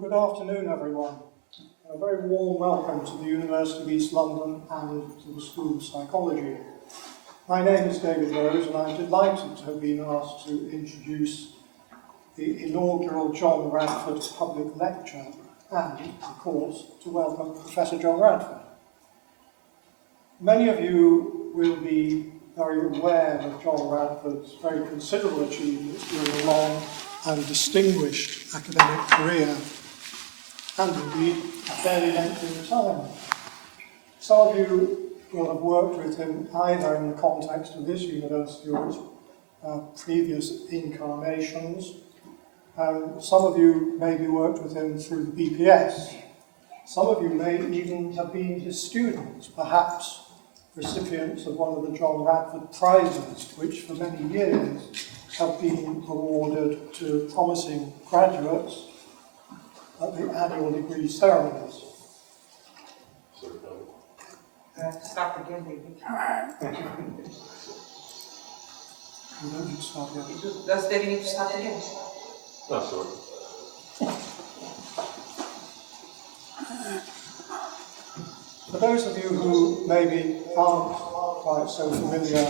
Good afternoon, everyone. A very warm welcome to the University of East London and to the School of Psychology. My name is David Rose, and I'm delighted to have been asked to introduce the inaugural John Radford public lecture and, of course, to welcome Professor John Radford. Many of you will be very aware of John Radford's very considerable achievements during a long and distinguished academic career, and indeed a fairly lengthy retirement. Some of you will have worked with him either in the context of this university or its previous incarnations. Some of you maybe worked with him through the BPS. Some of you may even have been his students, perhaps recipients of one of the John Radford prizes, which for many years have been awarded to promising graduates at the annual degree ceremonies. Stop again, David. You don't need to start again. Does David need to start again? Oh, sorry. For those of you who maybe aren't quite so familiar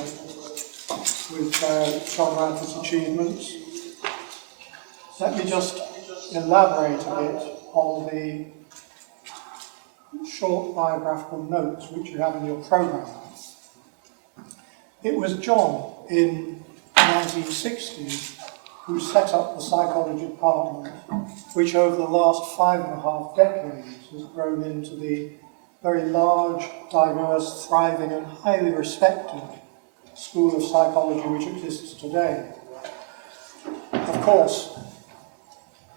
with John Radford's achievements, let me just elaborate a bit on the short biographical notes which you have in your programme. It was John in the 1960s who set up the psychology department, which over the last 5.5 decades has grown into the very large, diverse, thriving and highly respected School of Psychology which exists today. Of course,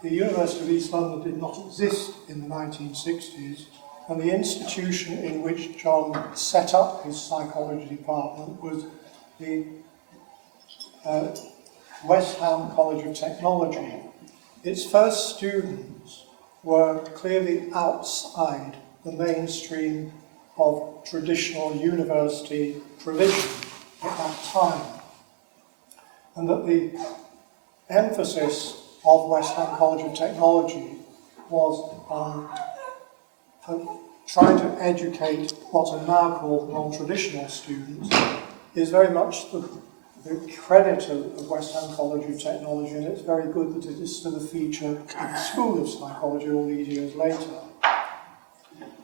the University of East London did not exist in the 1960s, and the institution in which John set up his psychology department was the West Ham College of Technology. Its first students were clearly outside the mainstream of traditional university provision at that time, and that the emphasis of West Ham College of Technology was on trying to educate what are now called non-traditional students is very much the credit of West Ham College of Technology, and it's very good that it is still a feature of the School of Psychology all these years later.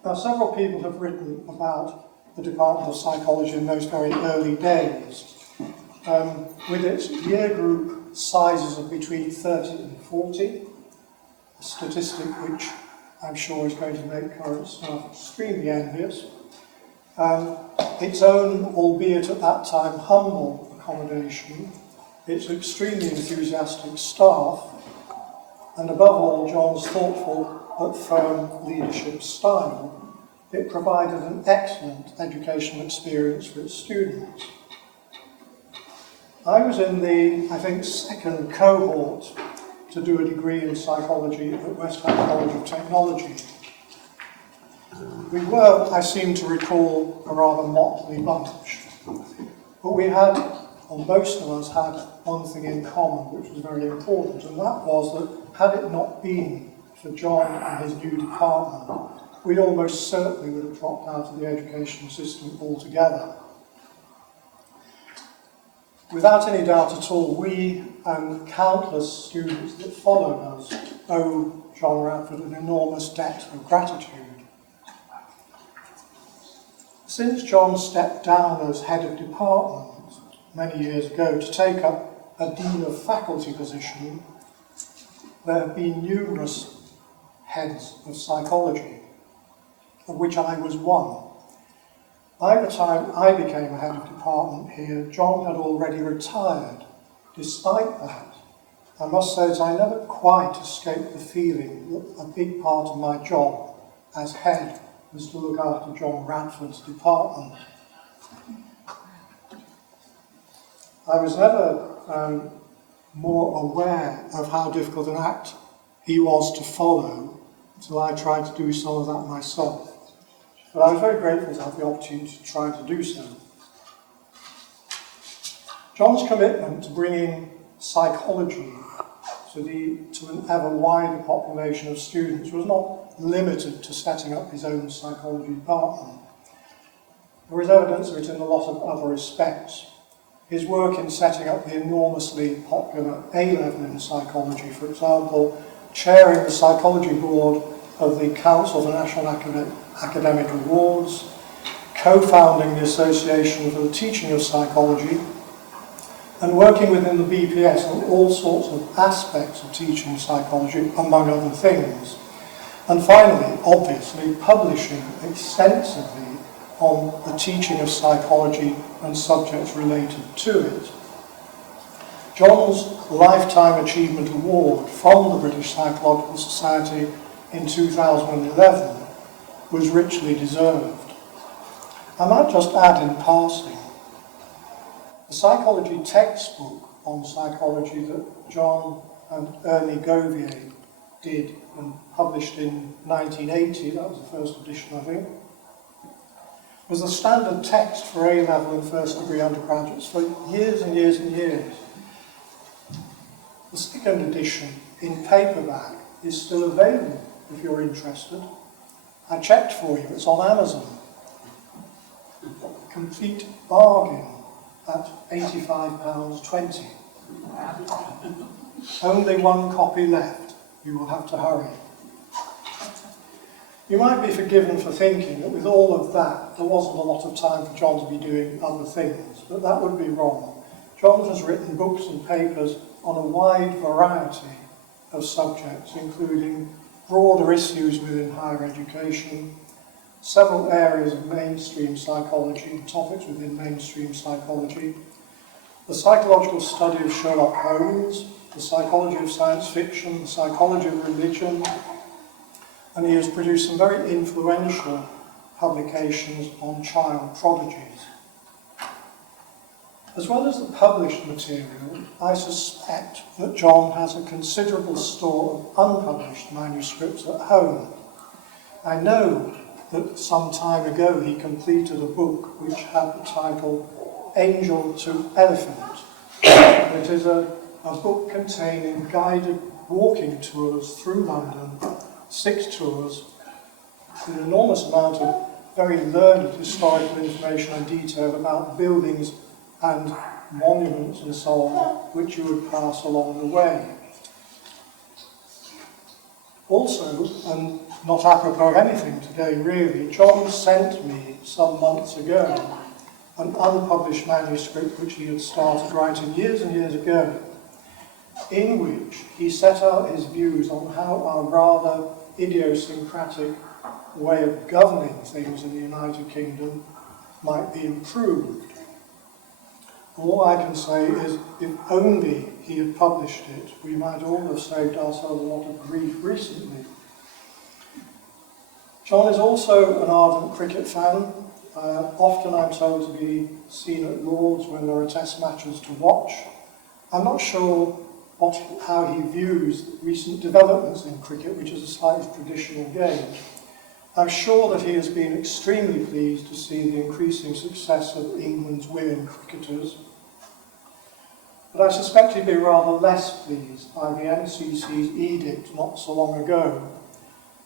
Now, several people have written about the Department of Psychology in those very early days, with its year group sizes of between 30 and 40, a statistic which I'm sure is going to make current staff extremely envious. Its own, albeit at that time humble, accommodation, its extremely enthusiastic staff, and above all John's thoughtful but firm leadership style, it provided an excellent educational experience for its students. I was in the, I think, second cohort to do a degree in psychology at West Ham College of Technology. We were, I seem to recall, a rather motley bunch, but we had, or most of us had, one thing in common which was very important, and that was that had it not been for John and his new department, we almost certainly would have dropped out of the education system altogether. Without any doubt at all, we and countless students that followed us owe John Radford an enormous debt of gratitude. Since John stepped down as head of department many years ago to take up a dean of faculty position, there have been numerous heads of psychology, of which I was one. By the time I became a head of department here, John had already retired. Despite that, I must say that I never quite escaped the feeling that a big part of my job as head was to look after John Radford's department. I was never more aware of how difficult an act he was to follow until I tried to do some of that myself. But I was very grateful to have the opportunity to try to do so. John's commitment to bringing psychology to an ever wider population of students, was not limited to setting up his own psychology department. There is evidence of it in a lot of other respects. His work in setting up the enormously popular A Level in psychology, for example, chairing the psychology board of the Council for National Academic Awards, co-founding the Association for the Teaching of Psychology, and working within the BPS on all sorts of aspects of teaching psychology, among other things. And finally, obviously, publishing extensively on the teaching of psychology and subjects related to it. John's Lifetime Achievement Award from the British Psychological Society in 2011 was richly deserved. I might just add in passing, the psychology textbook on psychology that John and Ernie Govier did and published in 1980, that was the first edition I think, was the standard text for A-level and first degree undergraduates for years and years and years. The second edition in paperback is still available if you're interested. I checked for you, it's on Amazon. Complete bargain at £85.20. Only one copy left. You will have to hurry. You might be forgiven for thinking that with all of that, there wasn't a lot of time for John to be doing other things, but that would be wrong. John has written books and papers on a wide variety of subjects, including broader issues within higher education, several areas of mainstream psychology, topics within mainstream psychology, the psychological study of Sherlock Holmes, the psychology of science fiction, the psychology of religion, and he has produced some very influential publications on child prodigies. As well as the published material, I suspect that John has a considerable store of unpublished manuscripts at home. I know that some time ago he completed a book which had the title Angel to Elephant. And it is a book containing guided walking tours through London, 6 tours, with an enormous amount of very learned historical information and detail about buildings and monuments and so on, which you would pass along the way. Also, and not apropos of anything today really, John sent me some months ago an unpublished manuscript which he had started writing years and years ago, in which he set out his views on how our rather idiosyncratic way of governing things in the United Kingdom might be improved. All I can say is, if only he had published it, we might all have saved ourselves a lot of grief recently. John is also an ardent cricket fan. Often I'm told to be seen at Lord's when there are test matches to watch. I'm not sure how he views recent developments in cricket, which is a slightly traditional game. I'm sure that he has been extremely pleased to see the increasing success of England's women cricketers. But I suspect he'd be rather less pleased by the NCC's edict not so long ago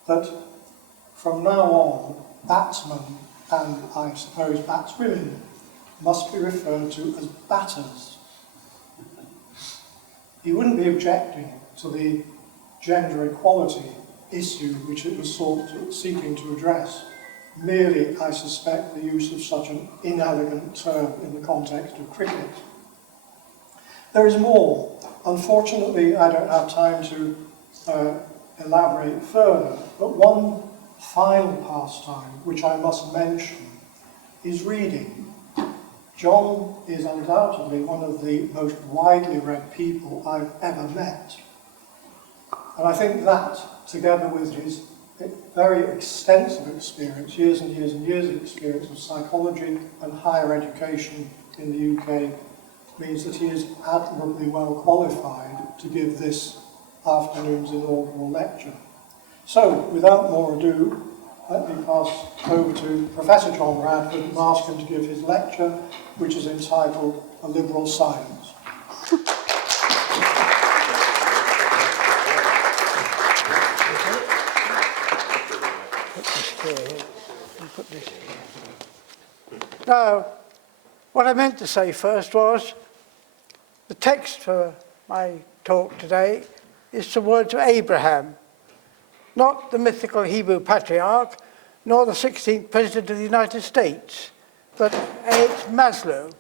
that from now on, batsmen and I suppose batswomen must be referred to as batters. He wouldn't be objecting to the gender equality issue which it was seeking to address. Merely, I suspect, the use of such an inelegant term in the context of cricket. There is more. Unfortunately, I don't have time to elaborate further, but one final pastime which I must mention is reading. John is undoubtedly one of the most widely read people I've ever met. And I think that, together with his very extensive experience, years and years and years of experience of psychology and higher education in the UK, means that he is admirably well qualified to give this afternoon's inaugural lecture. So, without more ado, let me pass over to Professor John Radford and ask him to give his lecture, which is entitled A Liberal Science. Here. I'll put this here. Now, what I meant to say first was the text for my talk today is some words of Abraham, not the mythical Hebrew patriarch, nor the 16th President of the United States, but H. Maslow.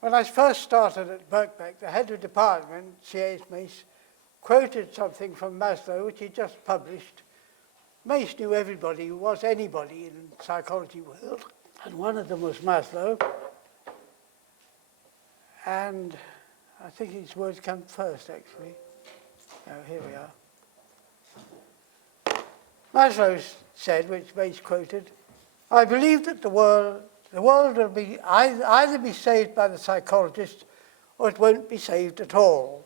When I first started at Broadbent, the head of department, C.H. Mace, quoted something from Maslow, which he just published. Mace knew everybody who was anybody in the psychology world, and one of them was Maslow. And I think his words come first, actually. Oh, here we are. Maslow said, which Mace quoted, "I believe that the world will be either be saved by the psychologist or it won't be saved at all."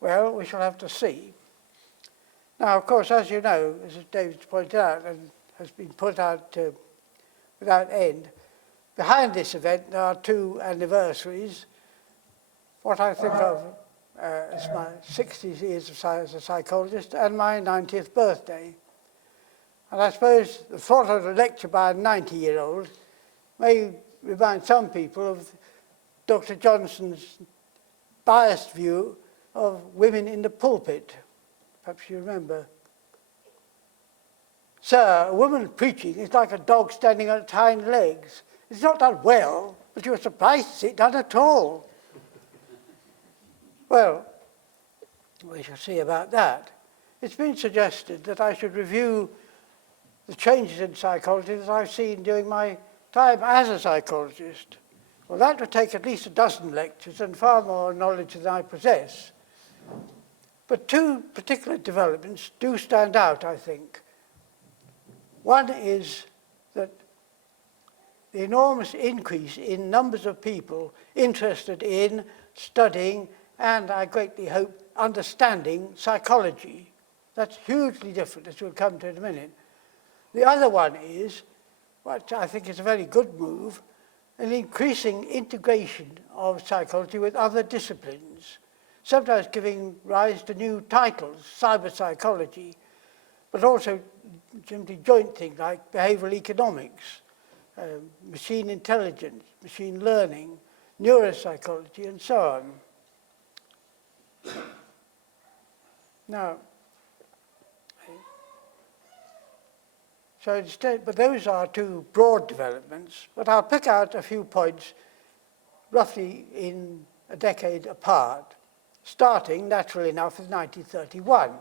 Well, we shall have to see. Now, of course, as you know, as David's pointed out and has been put out without end, behind this event there are two anniversaries. What I think of as my 60 years as a psychologist and my 90th birthday. And I suppose the thought of a lecture by a 90-year-old may remind some people of Dr. Johnson's biased view of women in the pulpit. Perhaps you remember. "Sir, a woman preaching is like a dog standing on its hind legs. It's not done well, but you are surprised to see it done at all." Well, we shall see about that. It's been suggested that I should review the changes in psychology that I've seen during my time as a psychologist. Well, that would take at least a dozen lectures and far more knowledge than I possess. But two particular developments do stand out, I think. One is that the enormous increase in numbers of people interested in studying and, I greatly hope, understanding psychology. That's hugely different, as we'll come to in a minute. The other one is, which I think is a very good move, an increasing integration of psychology with other disciplines, sometimes giving rise to new titles, cyber psychology, but also simply joint things like behavioral economics, machine intelligence, machine learning, neuropsychology, and so on. Now, so instead, but those are two broad developments, but I'll pick out a few points roughly in a decade apart, starting, naturally enough, with 1931.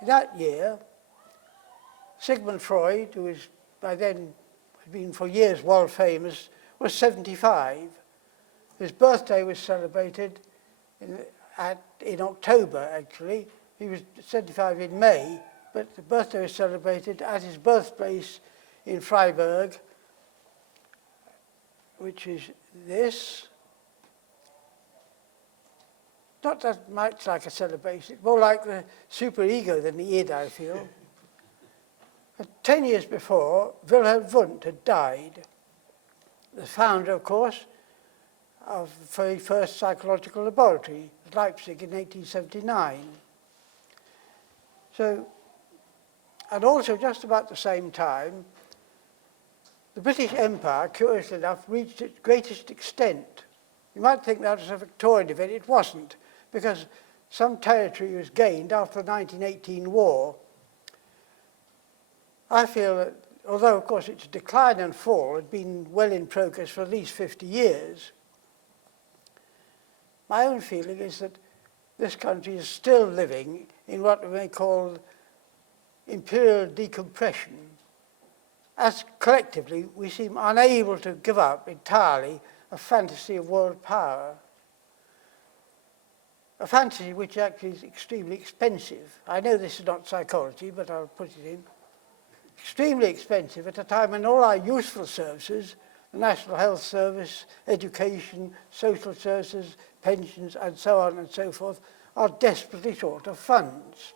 In that year, Sigmund Freud, who was by then had been for years world famous, was 75. His birthday was celebrated in October, actually. He was 75 in May, but the birthday was celebrated at his birthplace in Freiburg, which is this. Not that much like a celebration, more like the superego than the id, I feel. 10 years before, Wilhelm Wundt had died, the founder, of course, of the very first psychological laboratory at Leipzig in 1879. So, and also just about the same time, the British Empire, curiously enough, reached its greatest extent. You might think that was a Victorian event. It wasn't, because some territory was gained after the 1918 war. I feel that, although of course its decline and fall had been well in progress for at least 50 years, my own feeling is that this country is still living in what we may call imperial decompression, as collectively we seem unable to give up entirely a fantasy of world power. A fantasy which actually is extremely expensive. I know this is not psychology, but I'll put it in. Extremely expensive at a time when all our useful services, the National Health Service, education, social services, pensions, and so on and so forth, are desperately short of funds.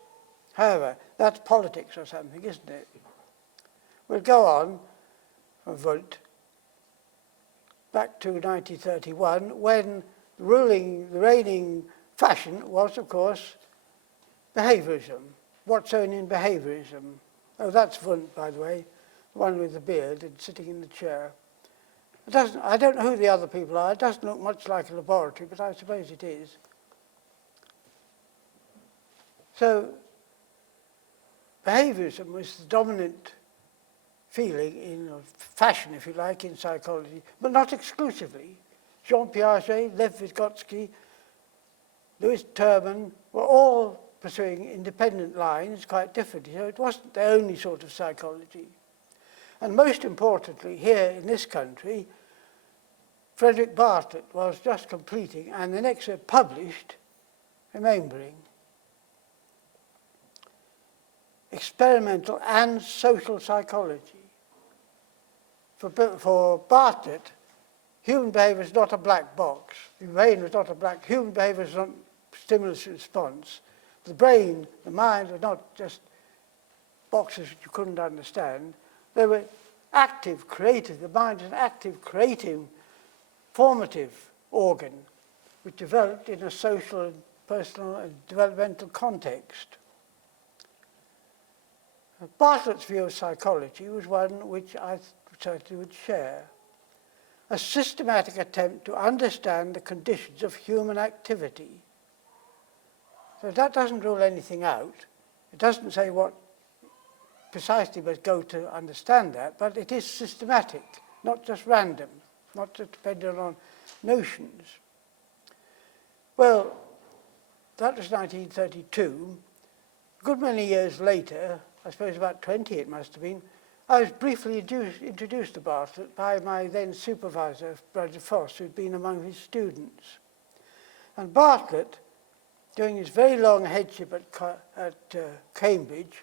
However, that's politics or something, isn't it? We'll go on from Wundt back to 1931, when the reigning fashion was, of course, behaviorism. Watsonian behaviorism. Oh, that's Wundt, by the way, the one with the beard and sitting in the chair. I don't know who the other people are. It doesn't look much like a laboratory, but I suppose it is. So, behaviorism was the dominant feeling in, or fashion, if you like, in psychology, but not exclusively. Jean Piaget, Lev Vygotsky, Louis Terman were all pursuing independent lines, quite differently. So it wasn't the only sort of psychology. And most importantly, here in this country, Frederick Bartlett was just completing, and the next year published, remembering, experimental and social psychology. For Bartlett, human behavior is not a black box. The brain was not a black, human behavior is not stimulus response. The brain, the mind were not just boxes that you couldn't understand. They were active, creative. The mind is an active, creative, formative organ which developed in a social and personal and developmental context. Bartlett's view of psychology was one which I certainly would share. A systematic attempt to understand the conditions of human activity. So that doesn't rule anything out. It doesn't say what precisely must go to understand that, but it is systematic, not just random, not just dependent on notions. Well, that was 1932. A good many years later, I suppose about 20 it must have been, I was briefly introduced to Bartlett by my then supervisor, Brother Foss, who'd been among his students. And Bartlett, during his very long headship at Cambridge,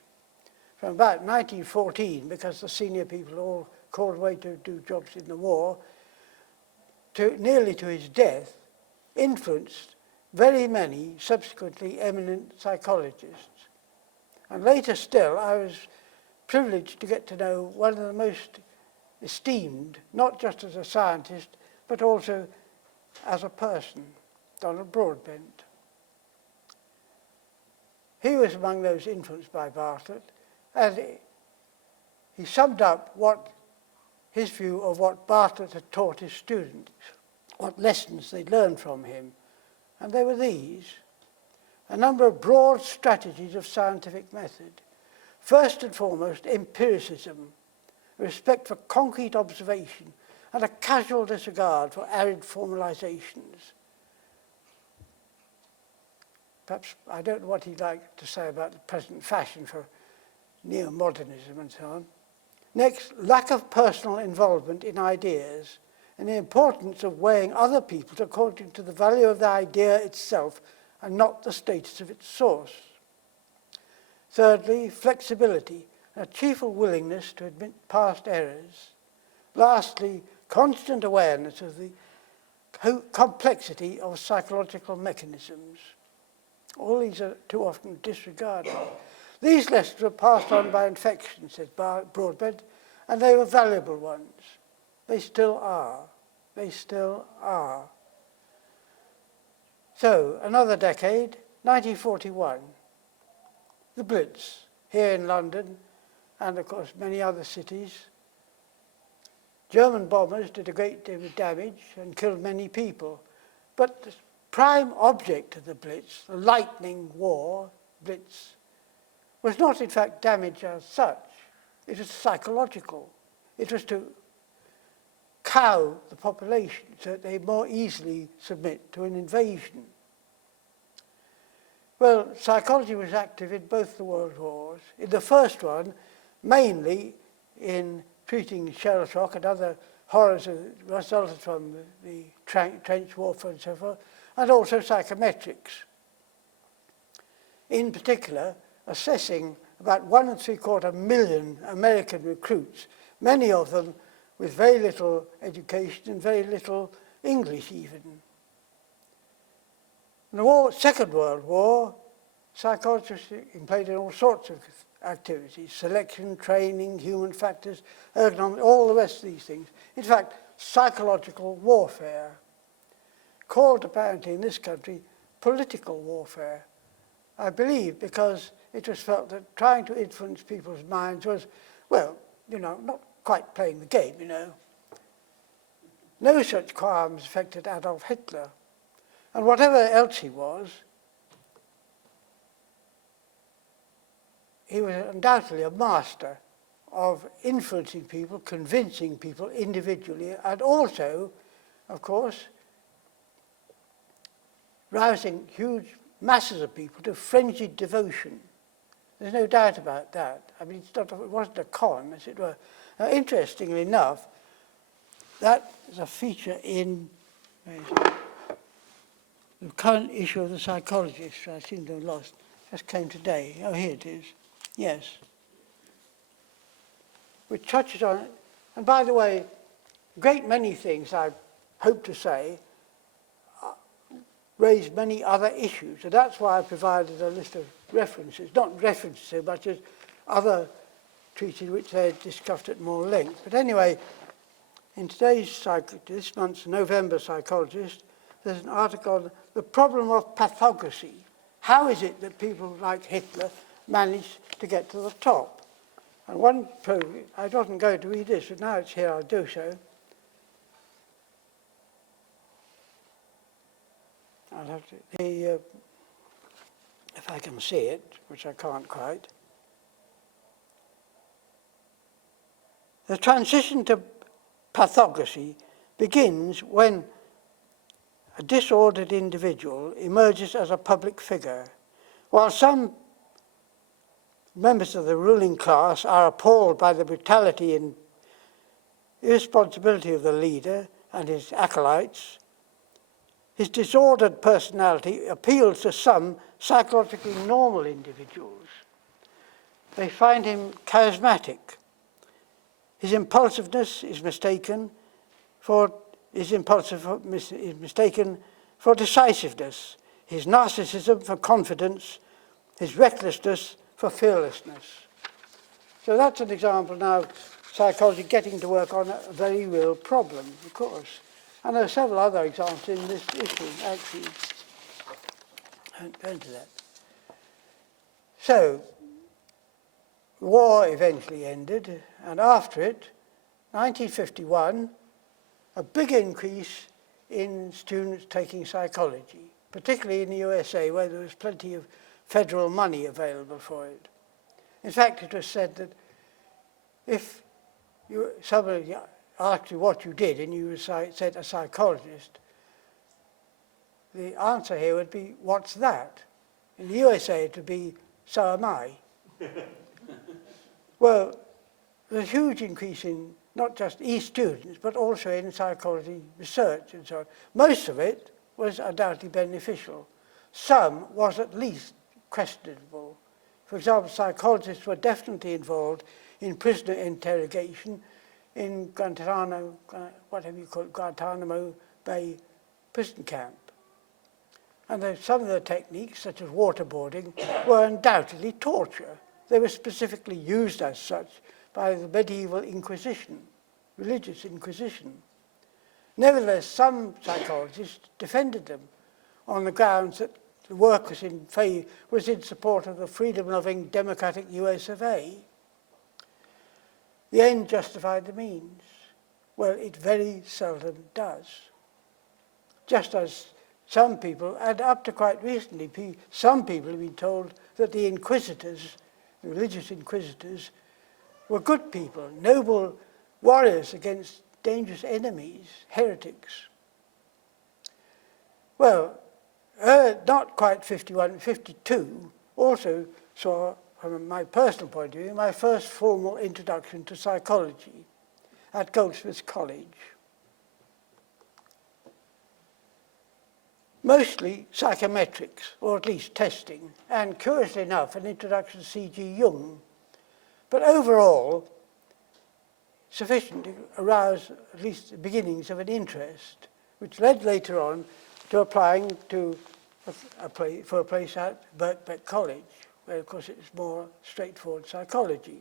from about 1914, because the senior people were all called away to do jobs in the war, nearly to his death, influenced very many subsequently eminent psychologists. And later still, I was privileged to get to know one of the most esteemed, not just as a scientist, but also as a person, Donald Broadbent. He was among those influenced by Bartlett, and he summed up his view of what Bartlett had taught his students, what lessons they'd learned from him. And they were these: a number of broad strategies of scientific method. First and foremost, empiricism, respect for concrete observation, and a casual disregard for arid formalizations. Perhaps, I don't know what he'd like to say about the present fashion for neo-modernism and so on. Next, lack of personal involvement in ideas and the importance of weighing other people according to the value of the idea itself and not the status of its source. Thirdly, flexibility, a cheerful willingness to admit past errors. Lastly, constant awareness of the complexity of psychological mechanisms. All these are too often disregarded. These lessons were passed on by infection, said Broadbent, and they were valuable ones. They still are. They still are. So, another decade, 1941. The Blitz, here in London, and of course many other cities. German bombers did a great deal of damage and killed many people. But the prime object of the Blitz, the lightning war, Blitz, was not in fact damage as such. It was psychological. It was to cow the population so that they more easily submit to an invasion. Well, psychology was active in both the world wars. In the first one, mainly in treating shell shock and other horrors that resulted from the trench warfare and so forth, and also psychometrics. In particular, assessing about 1.75 million American recruits, many of them with very little education and very little English even. In the Second World War, psychologists played in all sorts of activities: selection, training, human factors, ergonomics, all the rest of these things. In fact, psychological warfare, called apparently in this country political warfare. I believe, because it was felt that trying to influence people's minds was, well, not quite playing the game, No such qualms affected Adolf Hitler. And whatever else he was undoubtedly a master of influencing people, convincing people individually, and also, of course, rousing huge masses of people to frenzied devotion. There's no doubt about that. I mean, it wasn't a con, as it were. Now, interestingly enough, that is a feature in the current issue of the Psychologist, I seem to have lost. Just came today. Oh, here it is. Yes. Which touches on, and by the way, a great many things I hope to say raise many other issues, and that's why I provided a list of references, not references so much as other treaties which they discussed at more length. But anyway, in this month's November Psychologist, there's an article on the problem of pathography. How is it that people like Hitler managed to get to the top? And one program, I wasn't going to read this, but now it's here, I'll do so. I'll have to, if I can see it, which I can't quite. The transition to pathography begins when a disordered individual emerges as a public figure. While some members of the ruling class are appalled by the brutality and irresponsibility of the leader and his acolytes, his disordered personality appeals to some psychologically normal individuals. They find him charismatic. His impulsiveness is mistaken for decisiveness, his narcissism for confidence, his recklessness for fearlessness. So that's an example now of psychology getting to work on a very real problem, of course. And there are several other examples in this issue, actually. I won't go into that. So, the war eventually ended, and after it, 1951, a big increase in students taking psychology, particularly in the USA, where there was plenty of federal money available for it. In fact, it was said that if somebody asked you what you did and you said a psychologist, the answer here would be, what's that? In the USA, it would be, so am I. Well, there's a huge increase in not just e-students, but also in psychology research and so on. Most of it was undoubtedly beneficial. Some was at least questionable. For example, psychologists were definitely involved in prisoner interrogation in Guantanamo, Guantanamo Bay prison camp. And some of the techniques, such as waterboarding, were undoubtedly torture. They were specifically used as such by the medieval Inquisition, religious Inquisition. Nevertheless, some psychologists defended them on the grounds that the work was in support of the freedom-loving democratic US of A. The end justified the means. Well, it very seldom does. Just as some people, and up to quite recently, some people have been told that the inquisitors, the religious inquisitors, were good people, noble warriors against dangerous enemies, heretics. Well, not quite 51, 52 also saw, from my personal point of view, my first formal introduction to psychology at Goldsmiths College. Mostly psychometrics, or at least testing, and curiously enough, an introduction to C.G. Jung. But overall, sufficient to arouse at least the beginnings of an interest, which led later on to applying to for a place at Broadbent College, where of course it's more straightforward psychology.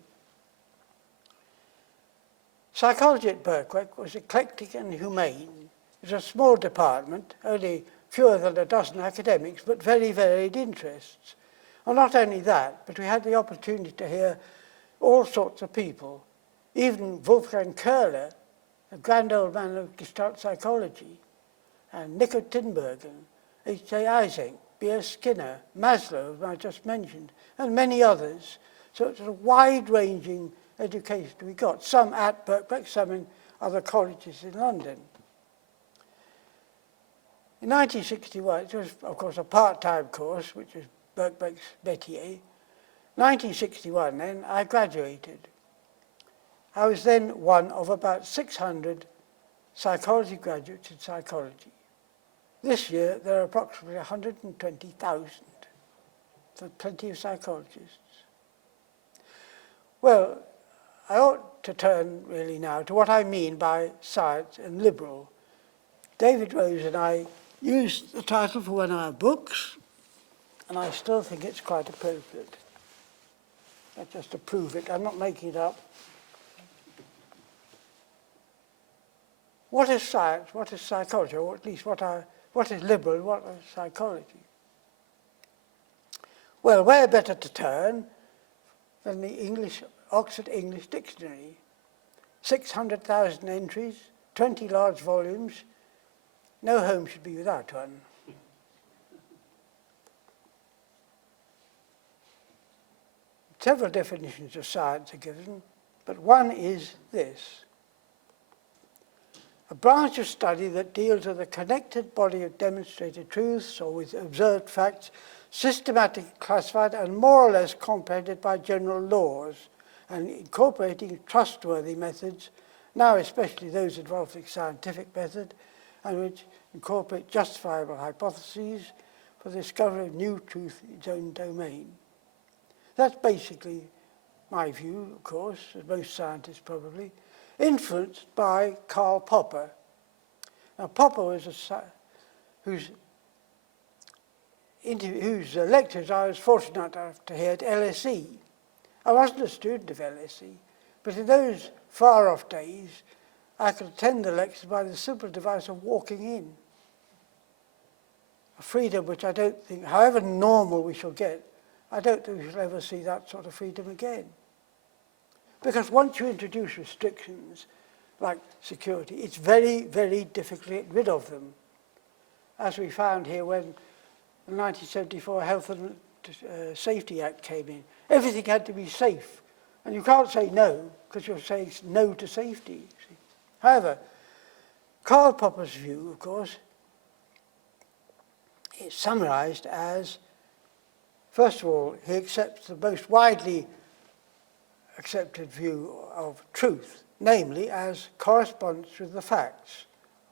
Psychology at Broadbent was eclectic and humane. It was a small department, only fewer than a dozen academics, but very varied interests. Well, not only that, but we had the opportunity to hear all sorts of people, even Wolfgang Köhler, a grand old man of Gestalt psychology, and Nico Tinbergen, H.J. Isaac, B.S. Skinner, Maslow, whom I just mentioned, and many others. So it's a wide-ranging education we got, some at Birkbeck, some in other colleges in London. In 1961, it was, of course, a part-time course, which was Birkbeck's métier. 1961, then, I graduated. I was then one of about 600 psychology graduates in psychology. This year, there are approximately 120,000, so plenty of psychologists. Well, I ought to turn really now to what I mean by science and liberal. David Rose and I used the title for one of our books, and I still think it's quite appropriate. That's just to prove it. I'm not making it up. What is science? What is psychology? Or at least what is liberal and what is psychology? Well, where better to turn than the Oxford English Dictionary? 600,000 entries, 20 large volumes. No home should be without one. Several definitions of science are given, but one is this: a branch of study that deals with a connected body of demonstrated truths or with observed facts, systematically classified and more or less comprehended by general laws, and incorporating trustworthy methods, now especially those involving scientific method, and which incorporate justifiable hypotheses for the discovery of new truth in its own domain. That's basically my view, of course, as most scientists probably, influenced by Karl Popper. Now, Popper was whose lectures I was fortunate enough to hear at LSE. I wasn't a student of LSE, but in those far-off days, I could attend the lectures by the simple device of walking in. A freedom which I don't think, however normal we shall get, I don't think we shall ever see that sort of freedom again. Because once you introduce restrictions like security, it's very, very difficult to get rid of them. As we found here when the 1974 Health and Safety Act came in. Everything had to be safe. And you can't say no, because you're saying no to safety. However, Karl Popper's view, of course, is summarized as, first of all, he accepts the most widely accepted view of truth, namely as correspondence with the facts.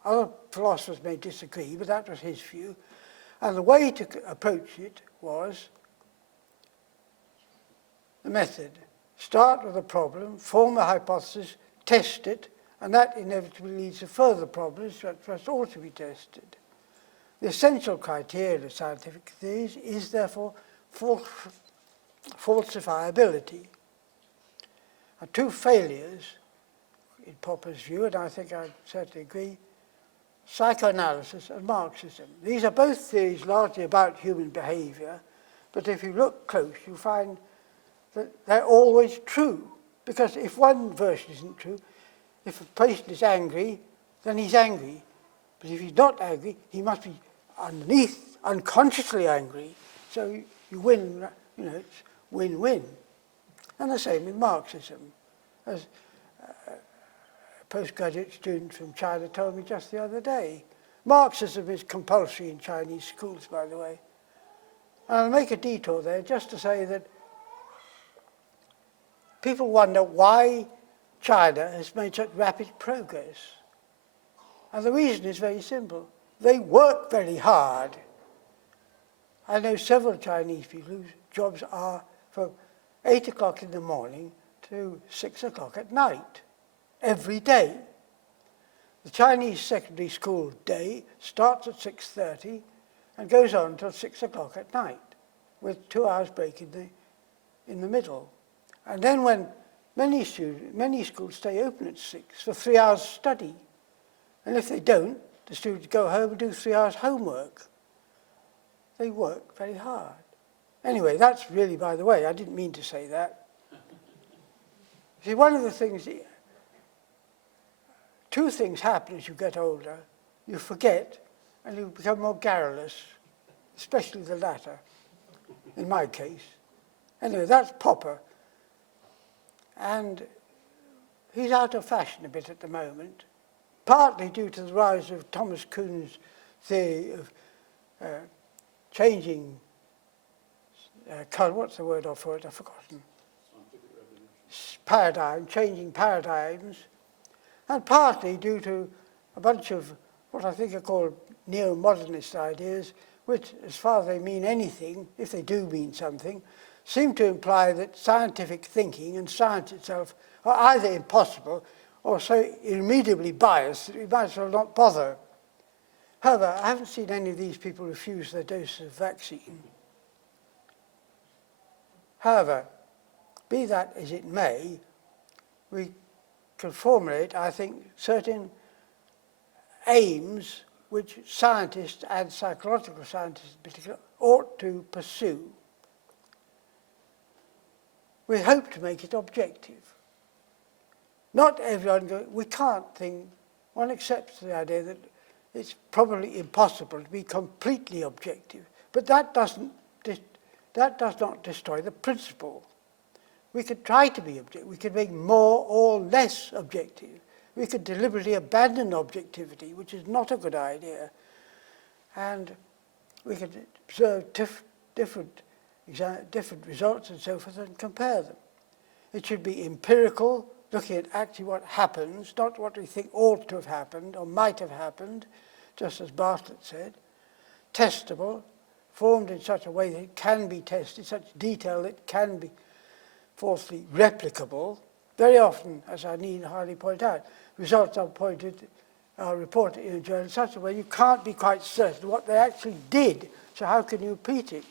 Other philosophers may disagree, but that was his view. And the way to approach it was the method. Start with a problem, form a hypothesis, test it, and that inevitably leads to further problems that must also be tested. The essential criteria of scientific theories is therefore falsifiability. And two failures, in Popper's view, and I think I certainly agree, psychoanalysis and Marxism. These are both theories largely about human behavior, but if you look close, you find that they're always true. Because if one version isn't true, if a patient is angry, then he's angry. But if he's not angry, he must be underneath, unconsciously angry. So you win, it's win-win. And the same with Marxism. As a postgraduate student from China told me just the other day, Marxism is compulsory in Chinese schools, by the way. And I'll make a detour there just to say that people wonder why China has made such rapid progress. And the reason is very simple. They work very hard. I know several Chinese people whose jobs are from 8 o'clock in the morning to 6 o'clock at night, every day. The Chinese secondary school day starts at 6:30 and goes on until 6 o'clock at night, with 2 hours break in the middle. And then when many schools stay open at 6 for 3 hours study, and if they don't, the students go home and do 3 hours homework. They work very hard. Anyway, that's really by the way, I didn't mean to say that. See, one of the things, two things happen as you get older. You forget and you become more garrulous, especially the latter, in my case. Anyway, that's Popper. And he's out of fashion a bit at the moment, partly due to the rise of Thomas Kuhn's theory of changing, what's the word for it? I've forgotten. Paradigm, changing paradigms, and partly due to a bunch of what I think are called neo-modernist ideas, which, as far as they mean anything, if they do mean something, seem to imply that scientific thinking and science itself are either impossible or so irremediably biased that we might as well not bother. However, I haven't seen any of these people refuse their dose of vaccine. However, be that as it may, we can formulate, I think, certain aims which scientists and psychological scientists in particular ought to pursue. We hope to make it objective. Not everyone we can't think, one accepts the idea that it's probably impossible to be completely objective, but that does not destroy the principle. We could try to be objective. We could make more or less objective. We could deliberately abandon objectivity, which is not a good idea. And we could observe different results and so forth and compare them. It should be empirical, looking at actually what happens, not what we think ought to have happened or might have happened, just as Bartlett said. Testable, formed in such a way that it can be tested, such detail that it can be, fourthly, replicable. Very often, as I need hardly point out, results are reported in a journal in such a way you can't be quite certain what they actually did, so how can you repeat it?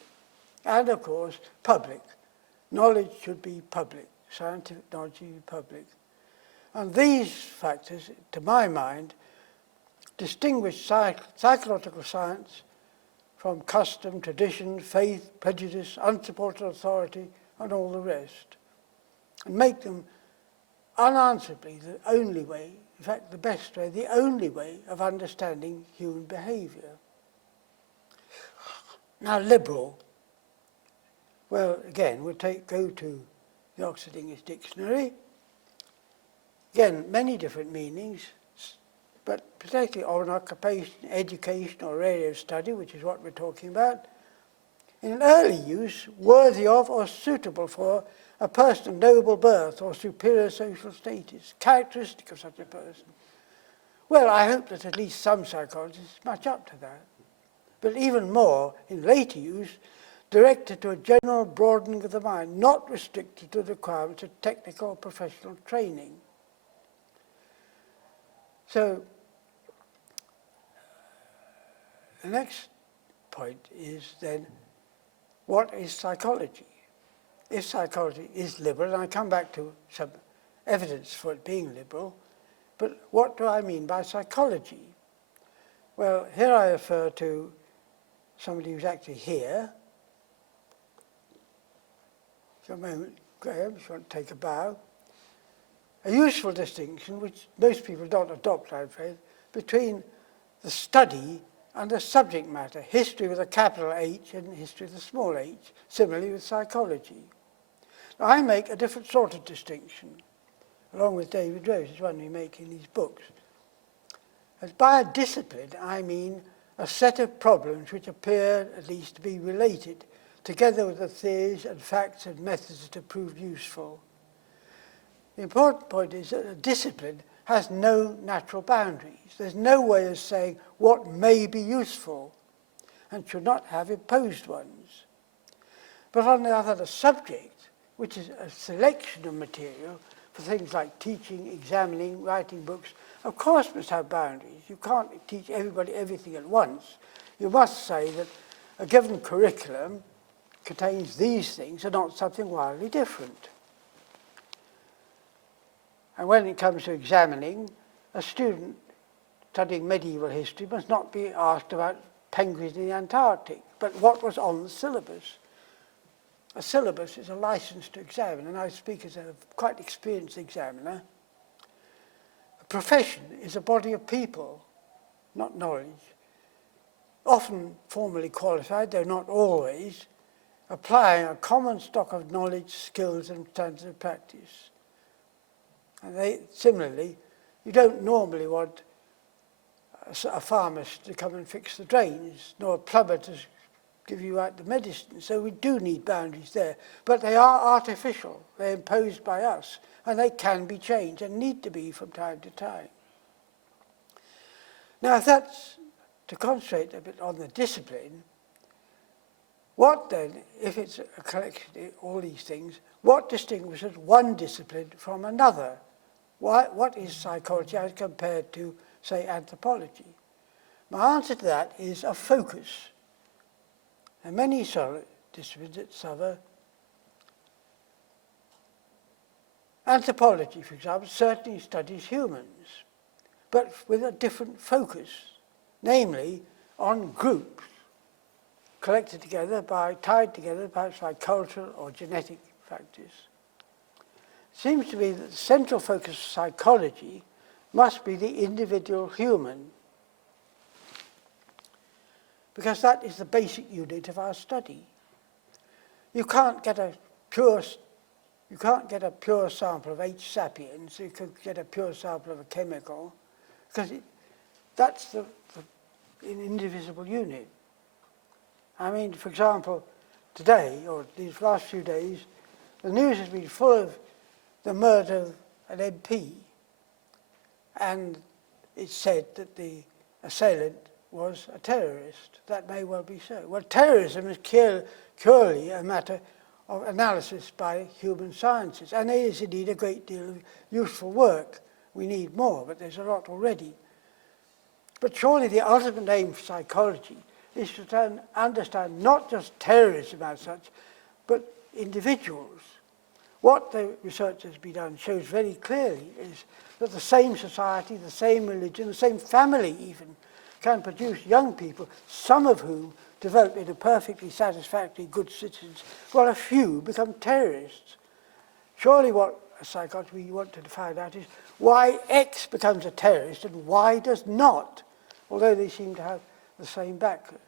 And of course, public. Knowledge should be public. Scientific knowledge should be public. And these factors, to my mind, distinguish psychological science from custom, tradition, faith, prejudice, unsupported authority, and all the rest, and make them unanswerably the only way, in fact the best way, the only way of understanding human behaviour. Now, liberal. Well, again, we'll go to the Oxford English Dictionary. Again, many different meanings, but particularly on occupation, education, or area of study, which is what we're talking about. In an early use, worthy of or suitable for a person of noble birth or superior social status, characteristic of such a person. Well, I hope that at least some psychologists match up to that. But even more, in later use, directed to a general broadening of the mind, not restricted to the requirements of technical or professional training. So, the next point is then, what is psychology? If psychology is liberal, and I come back to some evidence for it being liberal, but what do I mean by psychology? Well, here I refer to somebody who's actually here. So a moment, Graham, if you want to take a bow. A useful distinction, which most people don't adopt, I'm afraid, between the study and the subject matter, history with a capital H and history with a small h, similarly with psychology. Now, I make a different sort of distinction, along with David Rose, is one we make in these books. As by a discipline, I mean a set of problems which appear at least to be related, together with the theories and facts and methods that have proved useful. The important point is that a discipline has no natural boundaries. There's no way of saying what may be useful and should not have imposed ones. But on the other hand, a subject, which is a selection of material for things like teaching, examining, writing books, of course must have boundaries. You can't teach everybody everything at once. You must say that a given curriculum contains these things and not something wildly different. And when it comes to examining, a student studying medieval history must not be asked about penguins in the Antarctic, but what was on the syllabus. A syllabus is a license to examine, and I speak as a quite experienced examiner. A profession is a body of people, not knowledge, often formally qualified, though not always, applying a common stock of knowledge, skills and standards of practice. And similarly, you don't normally want a pharmacist to come and fix the drains, nor a plumber to give you out the medicine. So we do need boundaries there, but they are artificial. They're imposed by us, and they can be changed and need to be from time to time. Now, if that's to concentrate a bit on the discipline, what then, if it's a collection of all these things, what distinguishes one discipline from another? What is psychology as compared to, say, anthropology? My answer to that is a focus. And many disciplines that suffer. Anthropology, for example, certainly studies humans, but with a different focus, namely on groups, collected together tied together perhaps by cultural or genetic factors. It seems to me that the central focus of psychology must be the individual human, because that is the basic unit of our study. You can't get a pure sample of H. sapiens, you could get a pure sample of a chemical, because that's the indivisible unit. I mean, for example, today, or these last few days, the news has been full of the murder of an MP, and it's said that the assailant was a terrorist. That may well be so. Well, terrorism is purely a matter of analysis by human sciences, and there is indeed a great deal of useful work. We need more, but there's a lot already. But surely the ultimate aim for psychology is to understand not just terrorism as such, but individuals. What the research has been done shows very clearly is that the same society, the same religion, the same family even, can produce young people, some of whom develop into perfectly satisfactory good citizens, while a few become terrorists. Surely what a psychologist we want to find out is why X becomes a terrorist and Y does not, although they seem to have the same background.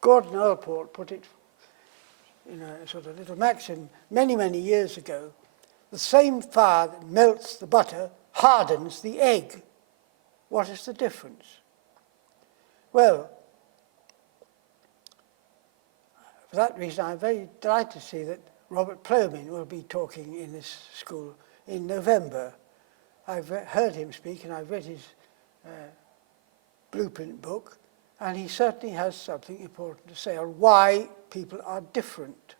Gordon Allport put it in a sort of little maxim many, many years ago: the same fire that melts the butter hardens the egg. What is the difference? Well, for that reason, I'm very delighted to see that Robert Plomin will be talking in this school in November. I've heard him speak, and I've read his blueprint book, and he certainly has something important to say on why people are different.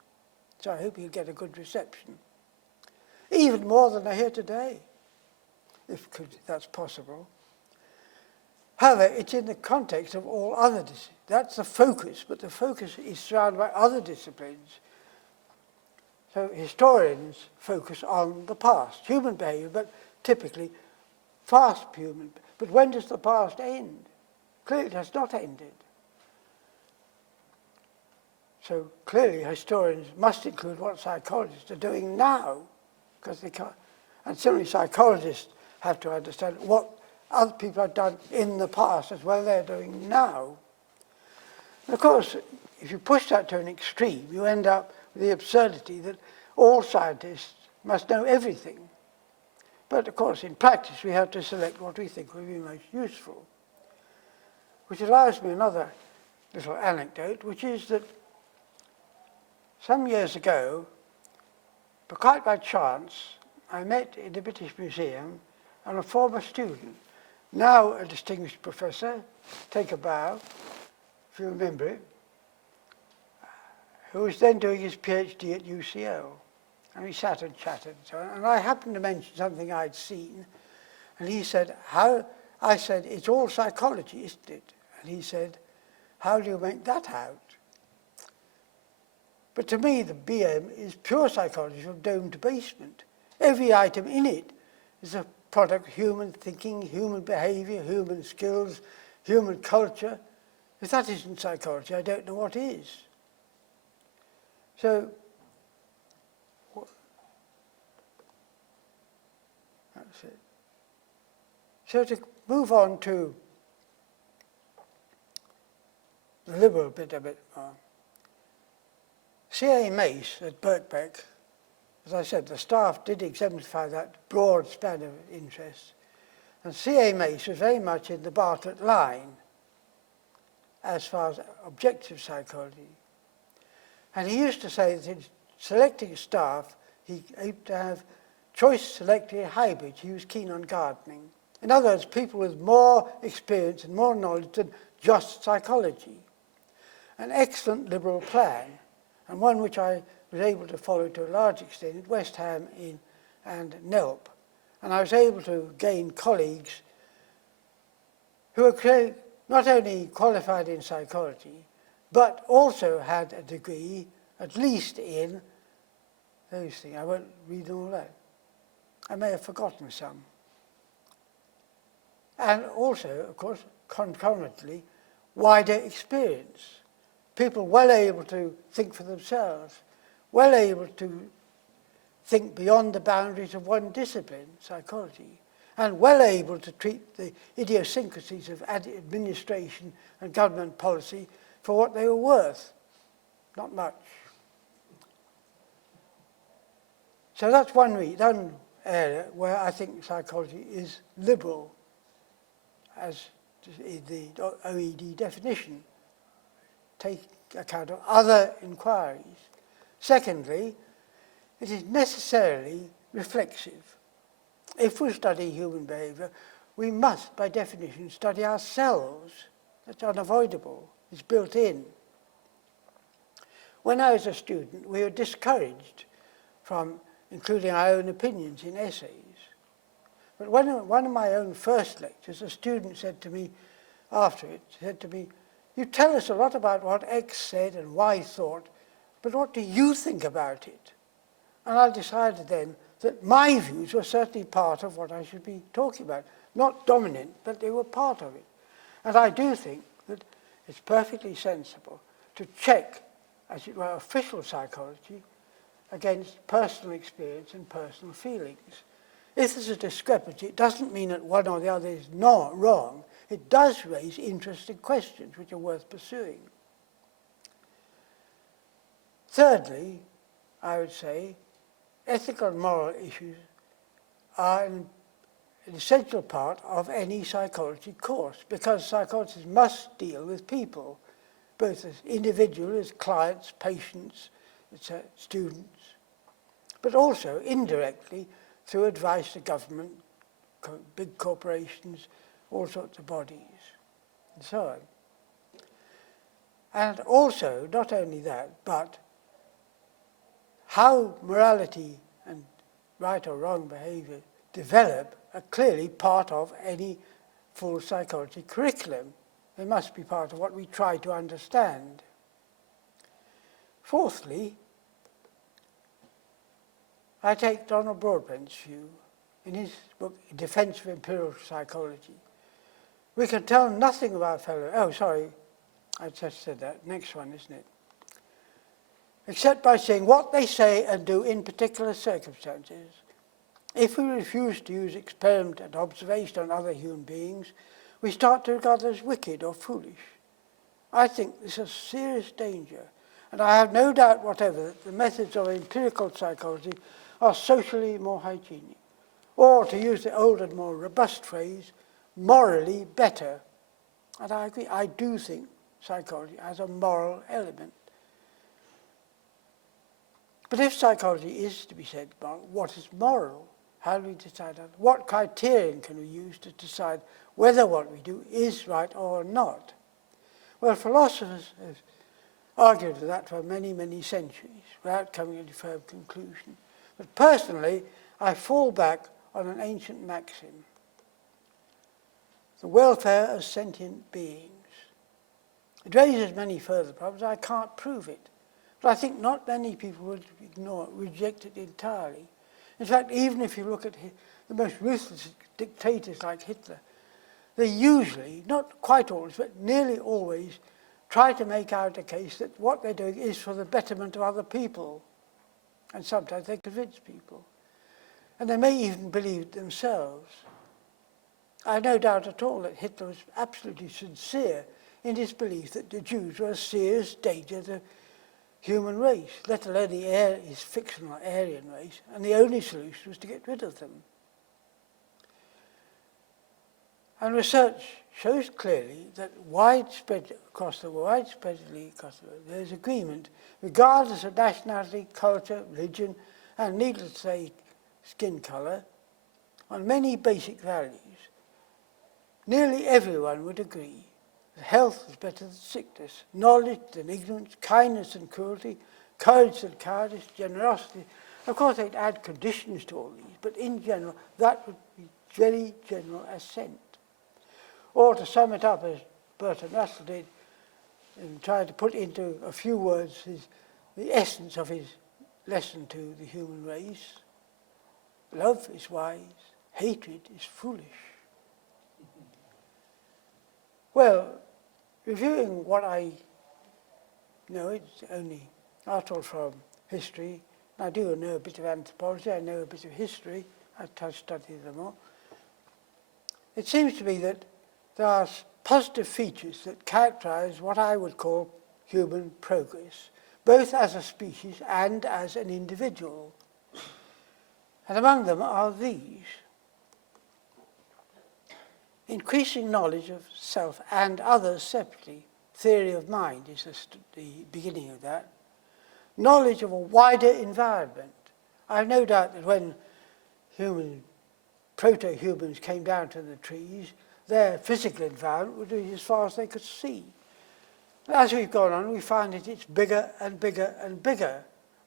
So I hope he'll get a good reception. Even more than I hear today, if that's possible. However, it's in the context of all other disciplines. That's the focus, but the focus is surrounded by other disciplines. So historians focus on the past, human behavior, but typically past human. But when does the past end? Clearly it has not ended. So clearly historians must include what psychologists are doing now, because they can't. And similarly, psychologists have to understand what other people have done in the past as well they're doing now. And of course, if you push that to an extreme, you end up with the absurdity that all scientists must know everything. But of course, in practice, we have to select what we think will be most useful. Which allows me another little anecdote, which is that some years ago, but quite by chance, I met in the British Museum and a former student, now a distinguished professor, take a bow, if you remember it, who was then doing his PhD at UCL. And we sat and chatted and so on. And I happened to mention something I'd seen. And he said, I said, it's all psychology, isn't it? And he said, how do you make that out? But to me, the BM is pure psychology from dome to basement. Every item in it is a product of human thinking, human behavior, human skills, human culture. If that isn't psychology, I don't know what is. So, that's it. So to move on to the liberal bit of it more. C.A. Mace at Birkbeck, as I said, the staff did exemplify that broad span of interests. And C.A. Mace was very much in the Bartlett line as far as objective psychology. And he used to say that in selecting staff, he aimed to have choice selected hybrids. He was keen on gardening. In other words, people with more experience and more knowledge than just psychology. An excellent liberal plan, and one which I was able to follow to a large extent at West Ham and Nelp. And I was able to gain colleagues who were not only qualified in psychology, but also had a degree, at least in those things. I won't read all that. I may have forgotten some. And also, of course, concomitantly, wider experience. People well able to think for themselves, well able to think beyond the boundaries of one discipline, psychology, and well able to treat the idiosyncrasies of administration and government policy for what they were worth. Not much. So that's one area where I think psychology is liberal, as the OED definition. Take account of other inquiries. Secondly, it is necessarily reflexive. If we study human behavior, we must, by definition, study ourselves. That's unavoidable. It's built in. When I was a student, we were discouraged from including our own opinions in essays. But one of my own first lectures, a student said to me after it, you tell us a lot about what X said and Y thought, but what do you think about it? And I decided then that my views were certainly part of what I should be talking about. Not dominant, but they were part of it. And I do think that it's perfectly sensible to check, as it were, official psychology against personal experience and personal feelings. If there's a discrepancy, it doesn't mean that one or the other is not wrong. It does raise interesting questions which are worth pursuing. Thirdly, I would say, ethical and moral issues are an essential part of any psychology course, because psychologists must deal with people, both as individuals, as clients, patients, students, but also indirectly through advice to government, big corporations, all sorts of bodies, and so on. And also, not only that, but how morality and right or wrong behavior develop are clearly part of any full psychology curriculum. They must be part of what we try to understand. Fourthly, I take Donald Broadbent's view in his book, Defense of Empirical Psychology. We can tell nothing about I just said that. Next one, isn't it? Except by saying what they say and do in particular circumstances. If we refuse to use experiment and observation on other human beings, we start to regard them as wicked or foolish. I think this is a serious danger, and I have no doubt whatever that the methods of empirical psychology are socially more hygienic, or, to use the old and more robust phrase, morally better. And I agree, I do think psychology has a moral element. But if psychology is to be said moral, what is moral? How do we decide that? What criterion can we use to decide whether what we do is right or not? Well, philosophers have argued for that for many, many centuries without coming to any firm conclusion. But personally, I fall back on an ancient maxim: the welfare of sentient beings. It raises many further problems. I can't prove it. But I think not many people would reject it entirely. In fact, even if you look at the most ruthless dictators like Hitler, they usually, not quite always, but nearly always try to make out a case that what they're doing is for the betterment of other people. And sometimes they convince people. And they may even believe it themselves. I have no doubt at all that Hitler was absolutely sincere in his belief that the Jews were a serious danger to the human race, let alone his fictional Aryan race, and the only solution was to get rid of them. And research shows clearly that widespreadly across the world, there's agreement, regardless of nationality, culture, religion, and needless to say, skin colour, on many basic values. Nearly everyone would agree that health is better than sickness, knowledge than ignorance, kindness than cruelty, courage than cowardice, generosity. Of course, they'd add conditions to all these, but in general, that would be very general assent. Or to sum it up, as Bertrand Russell did, and try to put into a few words the essence of his lesson to the human race: love is wise, hatred is foolish. Well, reviewing what I know, it's only, after all, from history. I do know a bit of anthropology, I know a bit of history, I studied them all. It seems to me that there are positive features that characterize what I would call human progress, both as a species and as an individual. And among them are these: increasing knowledge of self and others separately. Theory of mind is the beginning of that. Knowledge of a wider environment. I have no doubt that when proto-humans came down to the trees, their physical environment would be as far as they could see. As we've gone on, we find that it's bigger and bigger and bigger.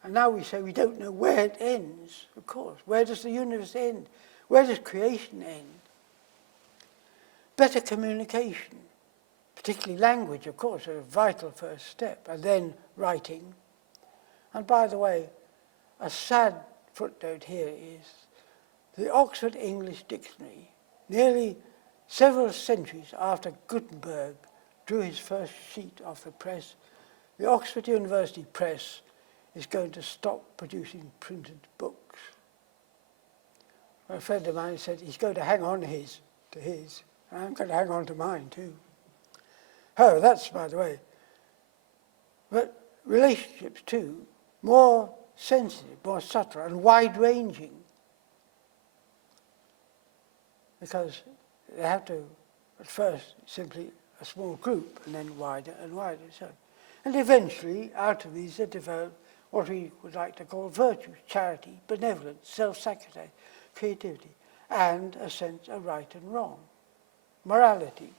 And now we say we don't know where it ends, of course. Where does the universe end? Where does creation end? Better communication, particularly language, of course, is a vital first step, and then writing. And by the way, a sad footnote here is the Oxford English Dictionary, nearly several centuries after Gutenberg drew his first sheet off the press, the Oxford University Press is going to stop producing printed books. A friend of mine said he's going to hang on to his, and I'm going to hang on to mine too. Oh, that's by the way. But relationships too, more sensitive, more subtle, and wide-ranging. Because they have to, at first, simply a small group, and then wider and wider. And eventually, out of these, they develop what we would like to call virtues: charity, benevolence, self-sacrifice, creativity, and a sense of right and wrong, morality.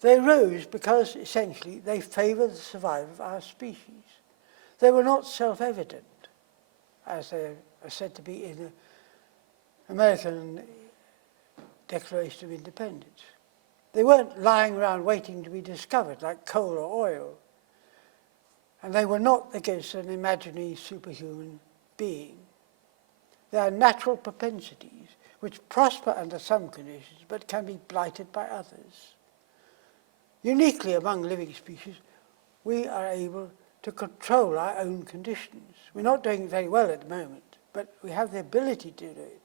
They rose because, essentially, they favor the survival of our species. They were not self-evident, as they are said to be in the American Declaration of Independence. They weren't lying around waiting to be discovered like coal or oil. And they were not against an imaginary superhuman being. They are natural propensities which prosper under some conditions but can be blighted by others. Uniquely among living species, we are able to control our own conditions. We're not doing it very well at the moment, but we have the ability to do it.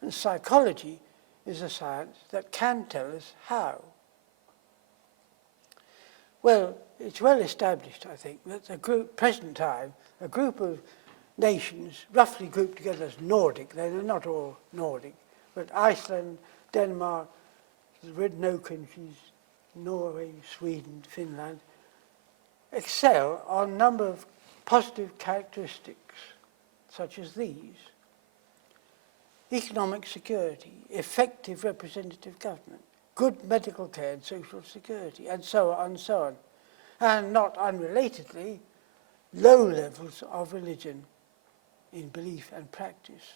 And psychology is a science that can tell us how. Well, it's well established, I think, that present time, a group of nations, roughly grouped together as Nordic, they're not all Nordic, but Iceland, Denmark, the Red No countries, Norway, Sweden, Finland, excel on a number of positive characteristics, such as these: economic security, effective representative government, good medical care and social security, and so on and so on. And not unrelatedly, low levels of religion in belief and practice.